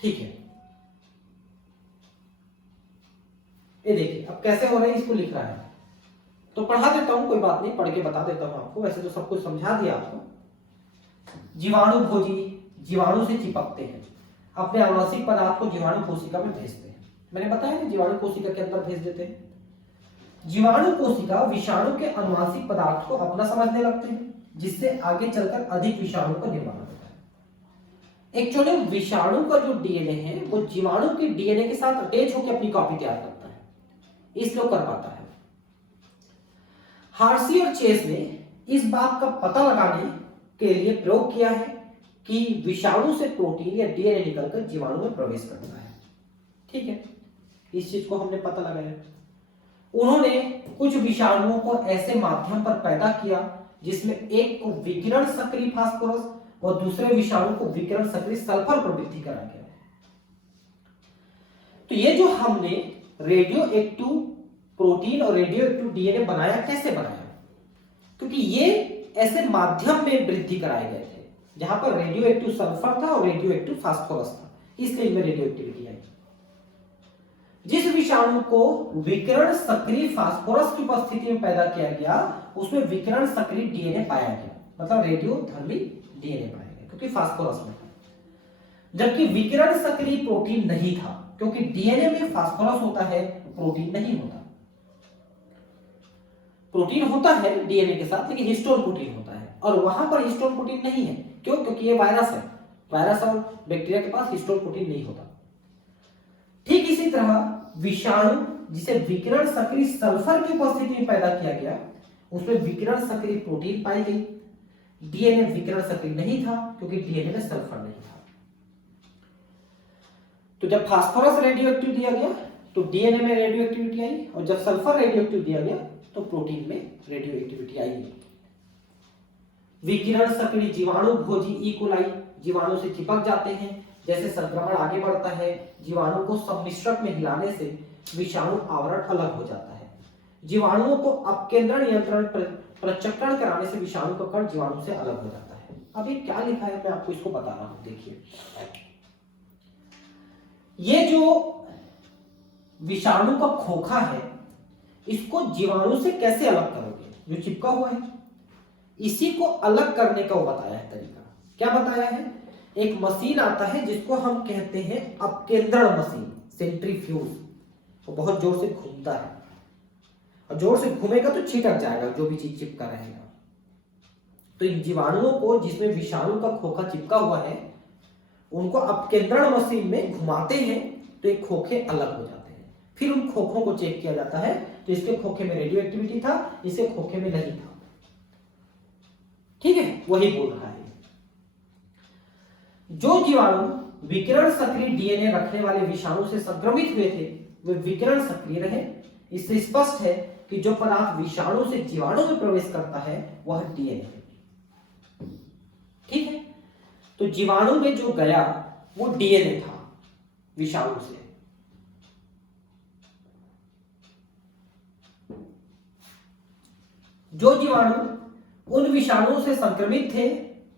ठीक है। ये देखिए अब कैसे हो रहा है, इसको लिख रहा है तो पढ़ा देता हूं, कोई बात नहीं, पढ़ के बता देता हूं आपको। वैसे तो सब कुछ समझा दिया आपको। जीवाणु भोजी जीवाणु से चिपकते हैं, अपने आनुवंशिक पदार्थ को जीवाणु कोशिका में भेजते हैं। मैंने बताया ना, जीवाणु कोशिका के अंदर भेज देते हैं। जीवाणु कोशिका विषाणु के आनुवंशिक पदार्थ को अपना समझने लगते हैं, जिससे आगे चलकर अधिक विषाणु का निर्माण होता है। एक्चुअली विषाणु का जो डीएनए है वो जीवाणु के डीएनए के साथ अटैच होकर अपनी कॉपी तैयार करता है, इसलिए कर पाता है। हार्सी और चेस ने इस बात का पता लगाने के लिए प्रयोग किया है कि विषाणु से प्रोटीन या डीएनए निकलकर जीवाणु में प्रवेश करता है। ठीक है, इस चीज को हमने पता लगाया। उन्होंने कुछ विषाणुओं को ऐसे माध्यम पर पैदा किया जिसमें एक को विकिरण सक्रिय फास्फोरस और दूसरे विषाणु को विकिरण सक्रिय सल्फर पर वृद्धि करा गया। तो ये जो हमने रेडियो एक्टिव प्रोटीन और रेडियो एक्टिव डीएनए बनाया, कैसे बनाया? क्योंकि ये ऐसे माध्यम में वृद्धि कराए गए थे जहां पर रेडियो एक्टिव सल्फर था और रेडियो एक्टिव फास्फोरस था, इसलिए इनमें रेडियो एक्टिविटी आई। जिस विषाणु को विकिरण सक्रिय फास्फोरस की उपस्थिति में पैदा किया गया उसमें विकिरण सक्रिय डीएनए पाया गया, मतलब रेडियोधर्मी डीएनए पाया गया, क्योंकि फास्फोरस में था। जबकि विकिरण सक्रिय प्रोटीन नहीं था, क्योंकि डीएनए में फास्फोरस होता है, प्रोटीन नहीं होता। प्रोटीन होता है डीएनए के साथ, लेकिन हिस्टोन प्रोटीन होता है, और वहां पर हिस्टोन प्रोटीन नहीं है। क्यों? क्योंकि ये वायरस है। वायरस और बैक्टीरिया के पास हिस्टोन प्रोटीन नहीं होता। ठीक इसी तरह विषाणु जिसे विकिरण सक्रिय सल्फर की उपस्थिति में पैदा किया गया उसमें विकिरण सक्रिय प्रोटीन पाई गई। डीएनए विकिरण सक्रिय नहीं था क्योंकि डीएनए में सल्फर नहीं था। तो जब फास्फोरस रेडियो एक्टिव दिया गया तो डीएनए में रेडियो एक्टिविटी आई, और जब सल्फर रेडियो एक्टिव दिया गया तो प्रोटीन में रेडियो एक्टिविटी आई। विकिरण सक्रिय जीवाणु भोजी ई कोलाई जीवाणु से चिपक जाते हैं। जैसे संक्रमण आगे बढ़ता है, जीवाणु को सम्मिश्रक में हिलाने से विषाणु आवरण अलग हो जाता है। जीवाणुओं को अपकेंद्रण नियंत्रण प्रचक्रण कराने से विषाणु का कण जीवाणु से अलग हो जाता है। अब ये क्या लिखा है मैं आपको इसको बता रहा हूं। देखिए, ये जो विषाणु का खोखा है इसको जीवाणु से कैसे अलग करोगे? जो चिपका हुआ है इसी को अलग करने का वो बताया है तरीका। क्या बताया है? एक मशीन आता है जिसको हम कहते हैं अपकेंद्रण मशीन, सेंट्रीफ्यूज। वो बहुत जोर से घूमता है, और जोर से घूमेगा तो छिटक जाएगा जो भी चीज चिपका रहेगा। तो इन जीवाणुओं को जिसमें विषाणु का खोखा चिपका हुआ है उनको अपकेंद्रण मशीन में घुमाते हैं तो एक खोखे अलग हो जाते हैं। फिर उन खोखों को चेक किया जाता है तो इसके खोखे में रेडियो एक्टिविटी था, इसके खोखे में नहीं था। ठीक है, वही बोल रहा है। जो जीवाणु विकिरण सक्रिय डीएनए रखने वाले विषाणु से संक्रमित हुए थे वे विकिरण सक्रिय रहे। इससे स्पष्ट है कि जो पदार्थ विषाणु से जीवाणु में प्रवेश करता है वह डीएनए है। ठीक है, तो जीवाणु में जो गया वो डीएनए था विषाणु से। जो जीवाणु उन विषाणुओं से संक्रमित थे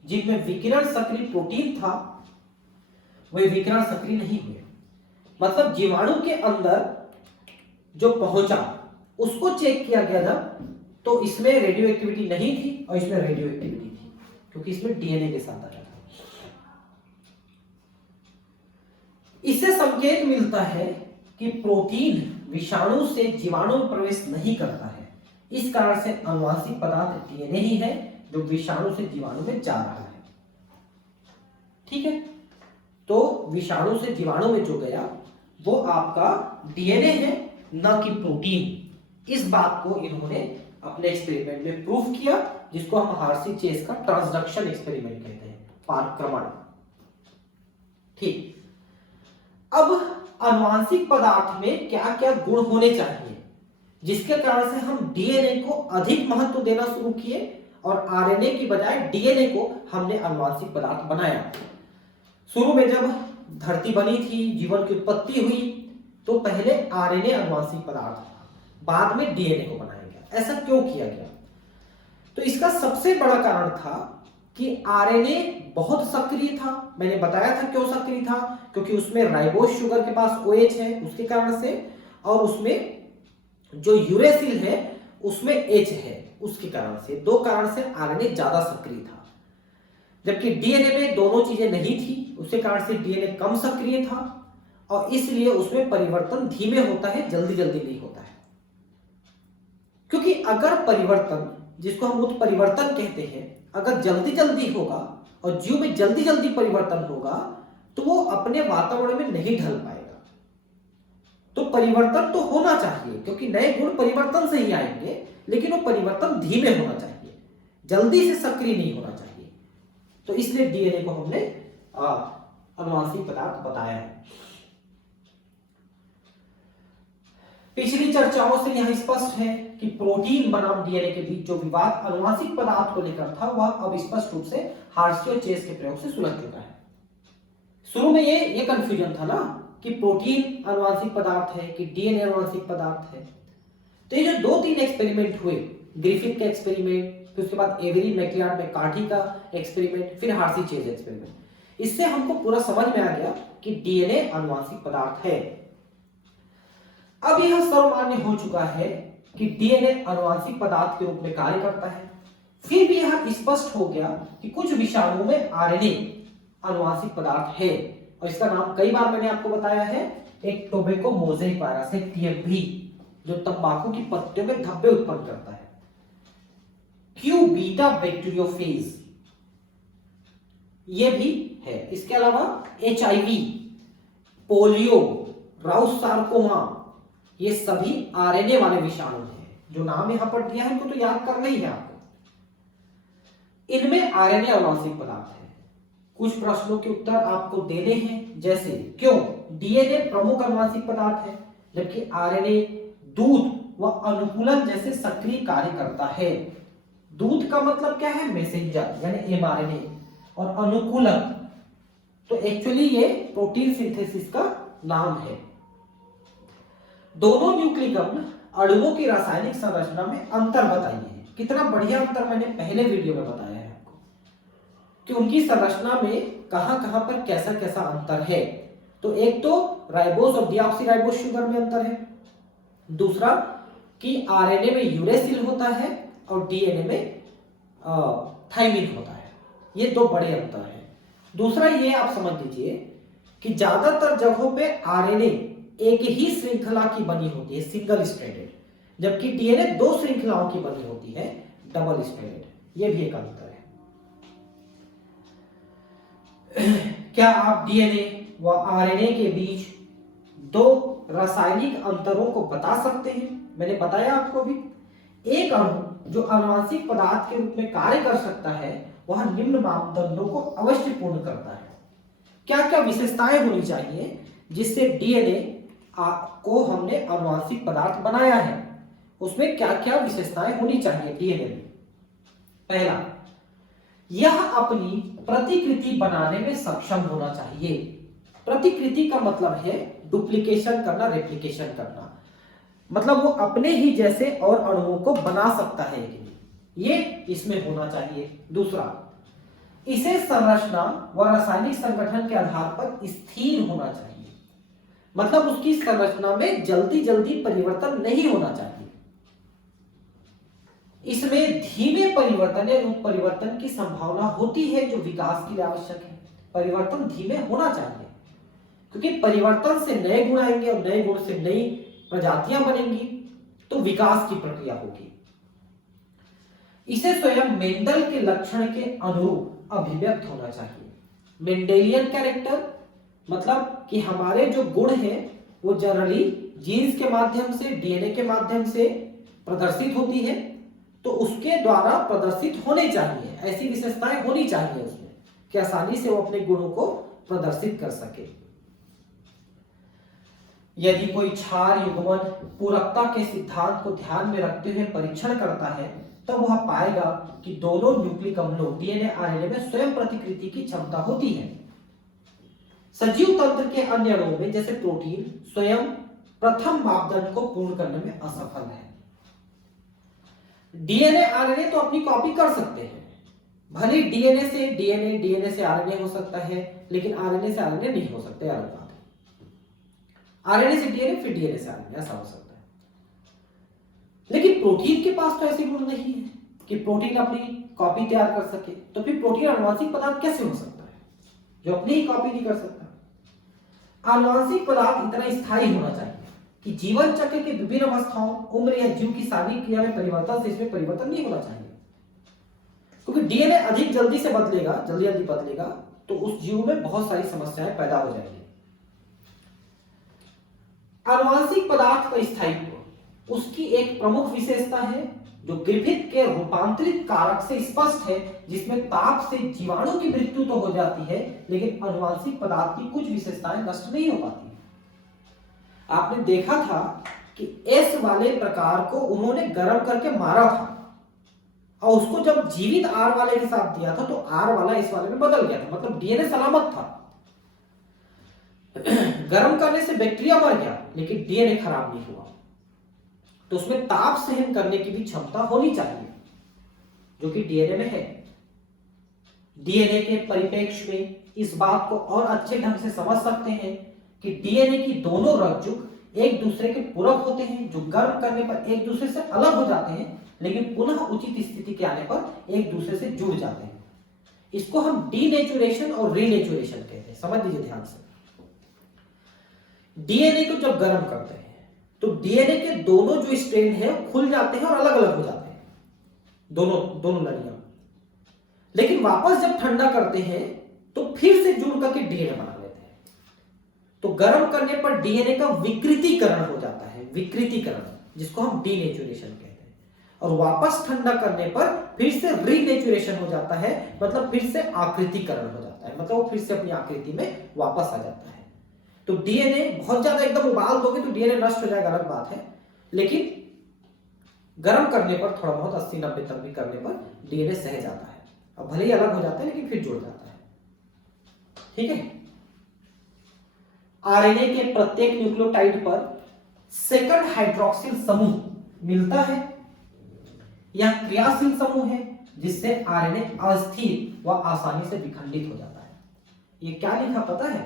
जिनमें विकिरण सक्रिय प्रोटीन था वे विकिरण सक्रिय नहीं हुए। मतलब जीवाणु के अंदर जो पहुंचा उसको चेक किया गया जब, तो इसमें रेडियो एक्टिविटी नहीं थी और इसमें रेडियो एक्टिविटी थी, क्योंकि इसमें डीएनए के साथ आया था। इससे संकेत मिलता है कि प्रोटीन विषाणु से जीवाणु में प्रवेश नहीं करता है। इस कारण से आनुवंशिक पदार्थ डीएनए ही है जो विषाणु से जीवाणु में जा रहा है। ठीक है, तो विषाणु से जीवाणु में जो गया वो आपका डीएनए है, न कि प्रोटीन। इस बात को इन्होंने अपने एक्सपेरिमेंट में प्रूव किया, जिसको हम हार्शी-चेज का ट्रांसडक्शन एक्सपेरिमेंट कहते हैं, पारक्रमण। ठीक, अब आनुवंशिक पदार्थ में क्या क्या गुण होने चाहिए जिसके कारण से हम डीएनए को अधिक महत्व देना शुरू किए और आरएनए की बजाय डीएनए को हमने आनुवंशिक पदार्थ बनाया। शुरू में जब धरती बनी थी, जीवन की उत्पत्ति हुई, तो पहले आरएनए आनुवंशिक पदार्थ था, बाद में डीएनए को बनाया गया। ऐसा क्यों किया गया? तो इसका सबसे बड़ा कारण था कि आरएनए बहुत सक्रिय था। मैंने बताया था क्यों सक्रिय था, क्योंकि उसमें राइबोस शुगर के पास OH है उसके कारण से, और उसमें जो यूरेसिल है उसमें H है उसके कारण से। दो कारण से आरएनए ज्यादा सक्रिय था, जबकि डीएनए में दोनों चीजें नहीं थी, उसके कारण से डीएनए कम सक्रिय था और इसलिए उसमें परिवर्तन धीमे होता है, जल्दी जल्दी नहीं होता है। क्योंकि अगर परिवर्तन, जिसको हम उत्परिवर्तन कहते हैं, अगर जल्दी जल्दी होगा और जीव में जल्दी जल्दी परिवर्तन होगा तो वो अपने वातावरण में नहीं ढल पाएगा। तो परिवर्तन तो होना चाहिए, क्योंकि नए गुण परिवर्तन से ही आएंगे, लेकिन वो परिवर्तन धीमे होना चाहिए, जल्दी से सक्रिय नहीं होना चाहिए। तो इसलिए डीएनए को हमने आनुवंशिक पदार्थ बताया है। पिछली चर्चाओं से यह स्पष्ट है कि प्रोटीन बनाम डीएनए के बीच जो विवाद आनुवंशिक पदार्थ को लेकर था वह अब स्पष्ट रूप से हार्शी और चेज के प्रयोग से सुलझ चुका है। शुरू में ये कंफ्यूजन था ना कि प्रोटीन आनुवंशिक पदार्थ है कि डीएनए आनुवंशिक पदार्थ है। तो ये जो 2-3 एक्सपेरिमेंट हुए, ग्रिफिथ का एक्सपेरिमेंट, फिर उसके बाद एवेरी मैकलियार्ड मैकार्थी का एक्सपेरिमेंट, फिर हार्शी चेज एक्सपेरिमेंट, इससे हमको पूरा समझ में आ गया कि डीएनए आनुवंशिक पदार्थ है। अब यह सर्वमान्य हो चुका है कि डीएनए आनुवंशिक पदार्थ के रूप में कार्य करता है। फिर भी यह स्पष्ट हो गया कि कुछ विषाणुओं में आरएनए आनुवंशिक पदार्थ है, और इसका नाम कई बार मैंने आपको बताया है, एक टोबैको मोज़ेक वायरस है, TMV, जो तंबाकू की पत्तियों में धब्बे उत्पन्न करता है। क्यू बीटा बैक्टीरियोफेज ये भी है। इसके अलावा HIV, पोलियो, राउस सार्कोमा, ये सभी आरएनए वाले विषाणु हैं। जो नाम यहां पर दिया है उनको तो याद करना ही है आपको। इनमें आरएनए आनुवंशिक पदार्थ है। कुछ प्रश्नों के उत्तर आपको देने हैं, जैसे क्यों डीएनए प्रमुख आनुवंशिक पदार्थ है जबकि आरएनए दूत व अनुकूलन जैसे सक्रिय कार्य करता है। दूत का मतलब क्या है? मैसेंजर यानी mRNA, और अनुकूलन तो एक्चुअली ये प्रोटीन सिंथेसिस का नाम है। दोनों न्यूक्लिक अम्ल अणुओं की रासायनिक संरचना में अंतर बताइए। कितना बढ़िया अंतर मैंने पहले वीडियो में बताया है आपको कि उनकी संरचना में कहां-कहां पर कैसा-कैसा अंतर है। तो एक तो राइबोस और डीऑक्सीराइबोस शुगर में अंतर है, दूसरा कि आरएनए में यूरेसिल होता है और डीएनए में थाइमिन होता है। ये दो बड़े अंतर हैं। दूसरा ये आप समझ लीजिए कि ज्यादातर जगहों पे आरएनए एक ही श्रृंखला की बनी होती है, सिंगल स्ट्रैंडेड, जबकि डीएनए दो श्रृंखलाओं की बनी होती है, डबल स्ट्रैंडेड। ये भी एक अंतर है। क्या आप डीएनए व आरएनए के बीच दो रासायनिक अंतरों को बता सकते हैं? मैंने बताया आपको भी। एक अणु जो आनुवंशिक पदार्थ के रूप में कार्य कर सकता है वह निम्न मापदंडों को अवश्य पूर्ण करता है। क्या क्या विशेषताएं होनी चाहिए जिससे डीएनए को हमने आनुवांशिक पदार्थ बनाया है, उसमें क्या क्या विशेषताएं होनी चाहिए डीएनए में। पहला, यह अपनी प्रतिकृति बनाने में सक्षम होना चाहिए। प्रतिकृति का मतलब है डुप्लीकेशन करना, रेप्लिकेशन करना, मतलब वो अपने ही जैसे और अणुओं को बना सकता है, ये इसमें होना चाहिए। दूसरा, इसे संरचना व रासायनिक संगठन के आधार पर स्थिर होना चाहिए, मतलब उसकी संरचना में जल्दी जल्दी परिवर्तन नहीं होना चाहिए। इसमें धीमे परिवर्तन या परिवर्तन की संभावना होती है जो विकास के लिए आवश्यक है। परिवर्तन धीमे होना चाहिए, क्योंकि परिवर्तन से नए गुण आएंगे और नए गुण से नई प्रजातियां बनेंगी, तो विकास की प्रक्रिया होगी। इसे स्वयं मेंडल के लक्षण के अनुरूप अभिव्यक्त होना चाहिए। मेंडेलियन कैरेक्टर मतलब कि हमारे जो गुण हैं वो जनरली जीन्स के माध्यम से, डीएनए के माध्यम से प्रदर्शित होती है, तो उसके द्वारा प्रदर्शित होने चाहिए, ऐसी विशेषताएं होनी चाहिए उसमें कि आसानी से वो अपने गुणों को प्रदर्शित कर सके। यदि कोई क्षार युग्मन पूरकता के सिद्धांत को ध्यान में रखते हुए परीक्षण करता है, तो वह पाएगा कि दोनों न्यूक्लिक अम्लों डीएनए आरएनए में स्वयं प्रतिकृति की क्षमता होती है। सजीव तंत्र के अन्य अणुओं में जैसे प्रोटीन स्वयं प्रथम मापदंड को पूर्ण करने में असफल है। डीएनए आरएनए तो अपनी कॉपी कर सकते हैं, भले डीएनए से डीएनए, डीएनए से आरएनए हो सकता है, लेकिन आरएनए से आरएनए नहीं हो सकता, अलग बात है। आरएनए से डीएनए, फिर डीएनए से आरएनए, ऐसा हो सकता है। लेकिन प्रोटीन के पास तो ऐसी गुण नहीं है कि प्रोटीन अपनी कॉपी तैयार कर सके, तो फिर प्रोटीन आनुवांशिक पदार्थ कैसे हो सकता है जो अपनी ही कॉपी नहीं कर सकता। आनुवांशिक पदार्थ इतना स्थायी होना चाहिए कि जीवन चक्र के विभिन्न अवस्थाओं, उम्र या जीव की शारीरिक क्रिया में परिवर्तन से इसमें परिवर्तन नहीं होना चाहिए, क्योंकि डीएनए अधिक जल्दी से बदलेगा, जल्दी बदलेगा, तो उस जीव में बहुत सारी समस्याएं पैदा हो जाएंगी। आनुवांशिक पदार्थ का स्थायित्व उसकी एक प्रमुख विशेषता है जो ग्रिफिथ के रूपांतरित कारक से स्पष्ट है, जिसमें ताप से जीवाणु की मृत्यु तो हो जाती है, लेकिन आनुवांशिक पदार्थ की कुछ विशेषताएं नष्ट नहीं हो पाती। आपने देखा था कि एस वाले प्रकार को उन्होंने गर्म करके मारा था, और उसको जब जीवित आर वाले के साथ दिया था तो आर वाला इस वाले में बदल गया था, मतलब डीएनए सलामत था। गर्म करने से बैक्टीरिया मर गया, लेकिन डीएनए खराब नहीं हुआ। तो उसमें ताप सहन करने की भी क्षमता होनी चाहिए, जो कि डीएनए में है। डीएनए के परिप्रेक्ष्य में इस बात को और अच्छे ढंग से समझ सकते हैं कि डीएनए की दोनों रज्जुक एक दूसरे के पूरक होते हैं, जो गर्म करने पर एक दूसरे से अलग हो जाते हैं, लेकिन पुनः उचित स्थिति के आने पर एक दूसरे से जुड़ जाते हैं। इसको हम डीनेचुरेशन और रीनेचुरेशन कहते हैं, समझ लीजिए ध्यान से। डीएनए को जब गर्म करते हैं तो डीएनए के दोनों जो स्ट्रैंड है खुल जाते हैं और अलग अलग हो जाते हैं, दोनों लड़ियां। लेकिन वापस जब ठंडा करते हैं तो फिर से जुड़ करके डीएनए बना लेते हैं। तो गर्म करने पर डीएनए का विकृतीकरण हो जाता है, विकृतीकरण, जिसको हम डीनेचुरेशन कहते हैं। और वापस ठंडा करने पर फिर से रीनेचुरेशन हो जाता है, मतलब फिर से आकृतिकरण हो जाता है, मतलब वो फिर से अपनी आकृति में वापस आ जाता है। तो डीएनए बहुत ज्यादा एकदम उबाल दोगे तो डीएनए नष्ट हो जाएगा, अलग बात है, लेकिन गर्म करने पर थोड़ा बहुत 80-90 तक भी करने पर डीएनए सह जाता है। अब भले ही अलग हो जाता है लेकिन फिर जुड़ जाता है, ठीक है। आरएनए के प्रत्येक न्यूक्लियोटाइड पर सेकंड हाइड्रोक्सिल समूह मिलता है। यह क्रियाशील समूह है जिससे आरएनए अस्थिर व आसानी से विखंडित हो जाता है। ये क्या लिखा पता है?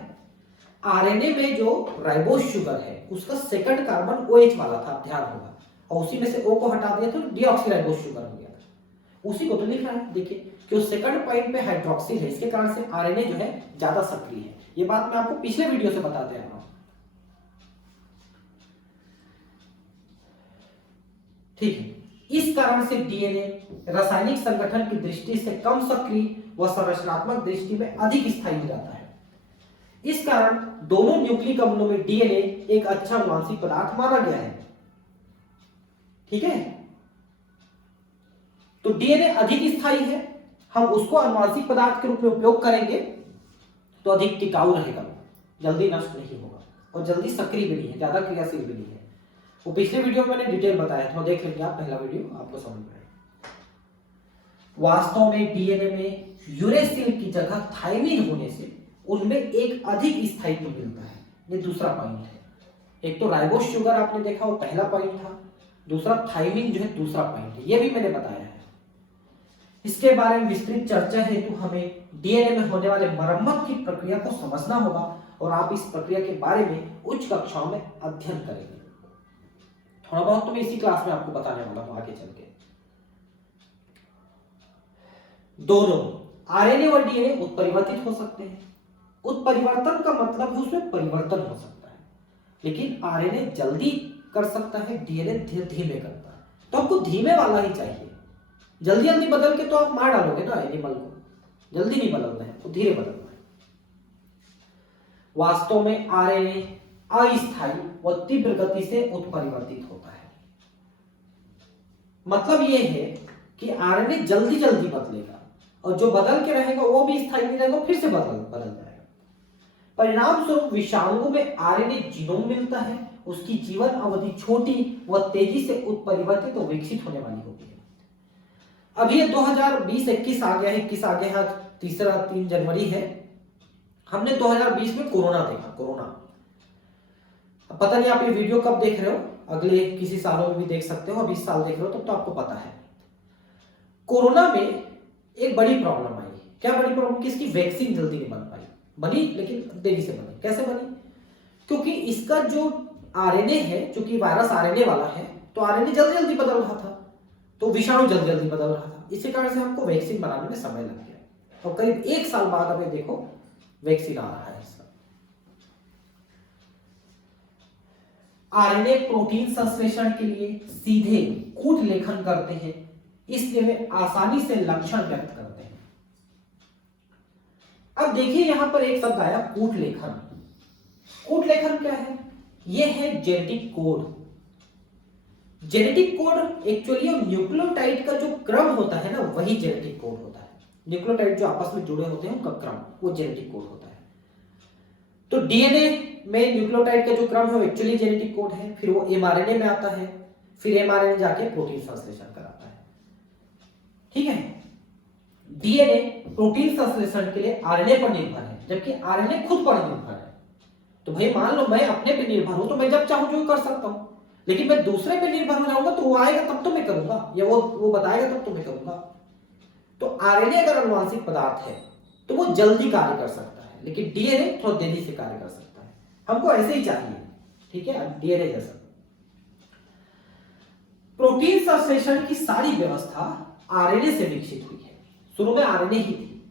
आरएनए में जो राइबोस शुगर है उसका सेकंड कार्बन OH वाला था, ध्यान होगा, और उसी में से O को हटा दिया तो डीऑक्सीराइबोस शुगर हो गया था। उसी को तो लिख रहा है, देखिए कि सेकंड पॉइंट पे हाइड्रोक्सिल है, इसके कारण से आरएनए जो है ज्यादा सक्रिय है। ये बात मैं आपको पिछले वीडियो से बताते आ रहा हूं, ठीक है। इस कारण से डीएनए रासायनिक संगठन की दृष्टि से कम सक्रिय व संरचनात्मक दृष्टि में अधिक स्थायी हो जाता है। इस कारण दोनों न्यूक्लिक अम्लों में डीएनए एक अच्छा आनुवांशिक पदार्थ माना गया है, ठीक है। तो डीएनए अधिक स्थायी है, हम उसको आनुवांशिक पदार्थ के रूप में उपयोग करेंगे। तो अधिक टिकाऊ रहेगा, जल्दी नष्ट नहीं होगा और जल्दी सक्रिय भी नहीं है, ज्यादा क्रियाशील भी नहीं है। वो पिछले वीडियो में मैंने डिटेल बताया था, देख लेंगे आप पहला वीडियो, आपको समझ में आएगा। वास्तव में डीएनए में यूरेसिल की जगह थायमिन होने से उनमें एक अधिक स्थायित्व मिलता है। ये दूसरा पॉइंट है। एक तो राइबोस शुगर आपने देखा, वो पहला पॉइंट था, दूसरा थायमिन जो है दूसरा पॉइंट है, ये भी मैंने बताया है। इसके बारे में विस्तृत चर्चा हेतु हमें डीएनए में होने वाले मरम्मत की प्रक्रिया को समझना होगा और आप इस प्रक्रिया के बारे में उच्च कक्षाओं में अध्ययन करेंगे। थोड़ा बहुत तो मैं इसी क्लास में आपको बताने वाला हूं आगे चल के। दोनों आरएनए और डीएनए उत्परिवर्तित हो सकते हैं। उत्परिवर्तन का मतलब है उसमें परिवर्तन हो सकता है, लेकिन आरएनए जल्दी कर सकता है, डीएनए धीमे करता है। तो आपको धीमे वाला ही चाहिए। जल्दी जल्दी बदल के तो आप मार डालोगे ना एनिमल को, जल्दी नहीं बदलना है, तो धीरे बदलना है। वास्तव में आरएनए अस्थायी व तीव्र गति से उत्परिवर्तित होता है। मतलब यह है कि आरएनए जल्दी जल्दी बदलेगा और जो बदल के रहेगा वो भी स्थायी नहीं रहेगा, फिर से बदल जाएगा। परिणाम स्वरूप विषाणुओं में आरएनए जीनोम मिलता है, उसकी जीवन अवधि छोटी व तेजी से उत्परिवर्तित और विकसित होने वाली होती है। अभी ये 2020-21 आ गया है, 21 आ गया है, 3 जनवरी है। हमने 2020 में कोरोना देखा, कोरोना। अब पता नहीं आप ये वीडियो कब देख रहे हो, अगले किसी सालों में भी देख सकते हो, अब इस साल देख रहे हो तब तो आपको पता है। कोरोना में एक बड़ी प्रॉब्लम आई। क्या बड़ी प्रॉब्लम? कि इसकी वैक्सीन जल्दी नहीं बन पाई, बनी लेकिन देरी से बनी। कैसे बनी? क्योंकि इसका जो आरएनए है, चूंकि वायरस आरएनए वाला है, तो आरएनए जल्दी जल्दी बदल रहा था, तो विषाणु जल्दी जल्दी बदल रहा था। इसी कारण से हमको वैक्सीन बनाने में समय लग गया और करीब 1 साल बाद अब देखो वैक्सीन आ रहा है इसका। आरएनए प्रोटीन संश्लेषण के लिए सीधे कूट लेखन करते हैं, इसलिए वे आसानी से लक्षण व्यक्त करते हैं। अब देखिए यहां पर एक शब्द आया कूट लेखन। कूट लेखन क्या है? यह है genetic code. Genetic code actually nucleotide का जो क्रम होता है ना, वही जेनेटिक कोड होता है। न्यूक्लियोटाइड जो आपस में जुड़े होते हैं उनका क्रम, वो जेनेटिक कोड होता है। तो डीएनए में न्यूक्लियोटाइड का जो क्रम है वो एक्चुअली जेनेटिक कोड है, फिर वो एमआरएनए में आता है, फिर एमआरएनए जाके प्रोटीन संश्लेषण कराता है। ठीक है, डीएनए प्रोटीन संश्लेषण के लिए आरएनए पर निर्भर है, जबकि आरएनए खुद पर निर्भर है। तो भाई मान लो मैं अपने पे निर्भर हूं, तो मैं जब चाहूं जो कर सकता हूं, लेकिन मैं दूसरे पे निर्भर हो जाऊंगा तो वो आएगा तब तो मैं करूंगा, या वो बताएगा तब तो मैं करूंगा। तो आरएनए अगर अनुवांशिक पदार्थ है तो वो जल्दी कार्य कर सकता है, लेकिन डीएनए थोड़ा देरी से कार्य कर सकता है। हमको ऐसे ही चाहिए, ठीक है, डीएनए जैसा। प्रोटीन संश्लेषण की सारी व्यवस्था आरएनए से विकसित हुई है। शुरू में आरएनए ही थी।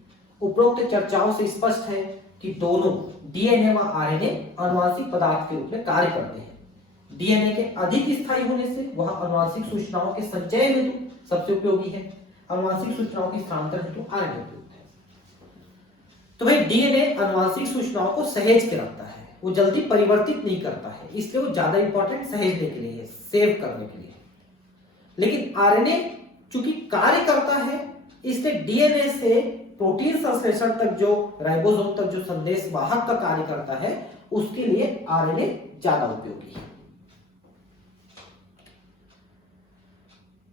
उपरोक्त चर्चाओं से स्पष्ट है कि दोनों डीएनए व आरएनए अनुवांशिक पदार्थ के रूप में कार्य करते हैं। डीएनए के अधिक स्थायी होने से वह अनुवांशिक सूचनाओं के संचय हेतु सबसे उपयोगी है, अनुवांशिक सूचनाओं के स्थानांतरण हेतु आरएनए उपयुक्त है। तो भाई डीएनए अनुवांशिक सूचनाओं को सहेज के रखता है, वो जल्दी परिवर्तित नहीं करता है, इसलिए वो ज्यादा इंपॉर्टेंट सहेजने के लिए है, सेव करने के लिए। लेकिन आरएनए चूंकि कार्य करता है, इसलिए डीएनए से प्रोटीन संश्लेषण तक, जो राइबोसोम तक जो संदेश वाहक का कार्य करता है, उसके लिए आरएनए ज्यादा उपयोगी है।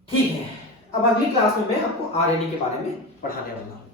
ठीक है, अब अगली क्लास में मैं आपको आरएनए के बारे में पढ़ाने वाला हूं।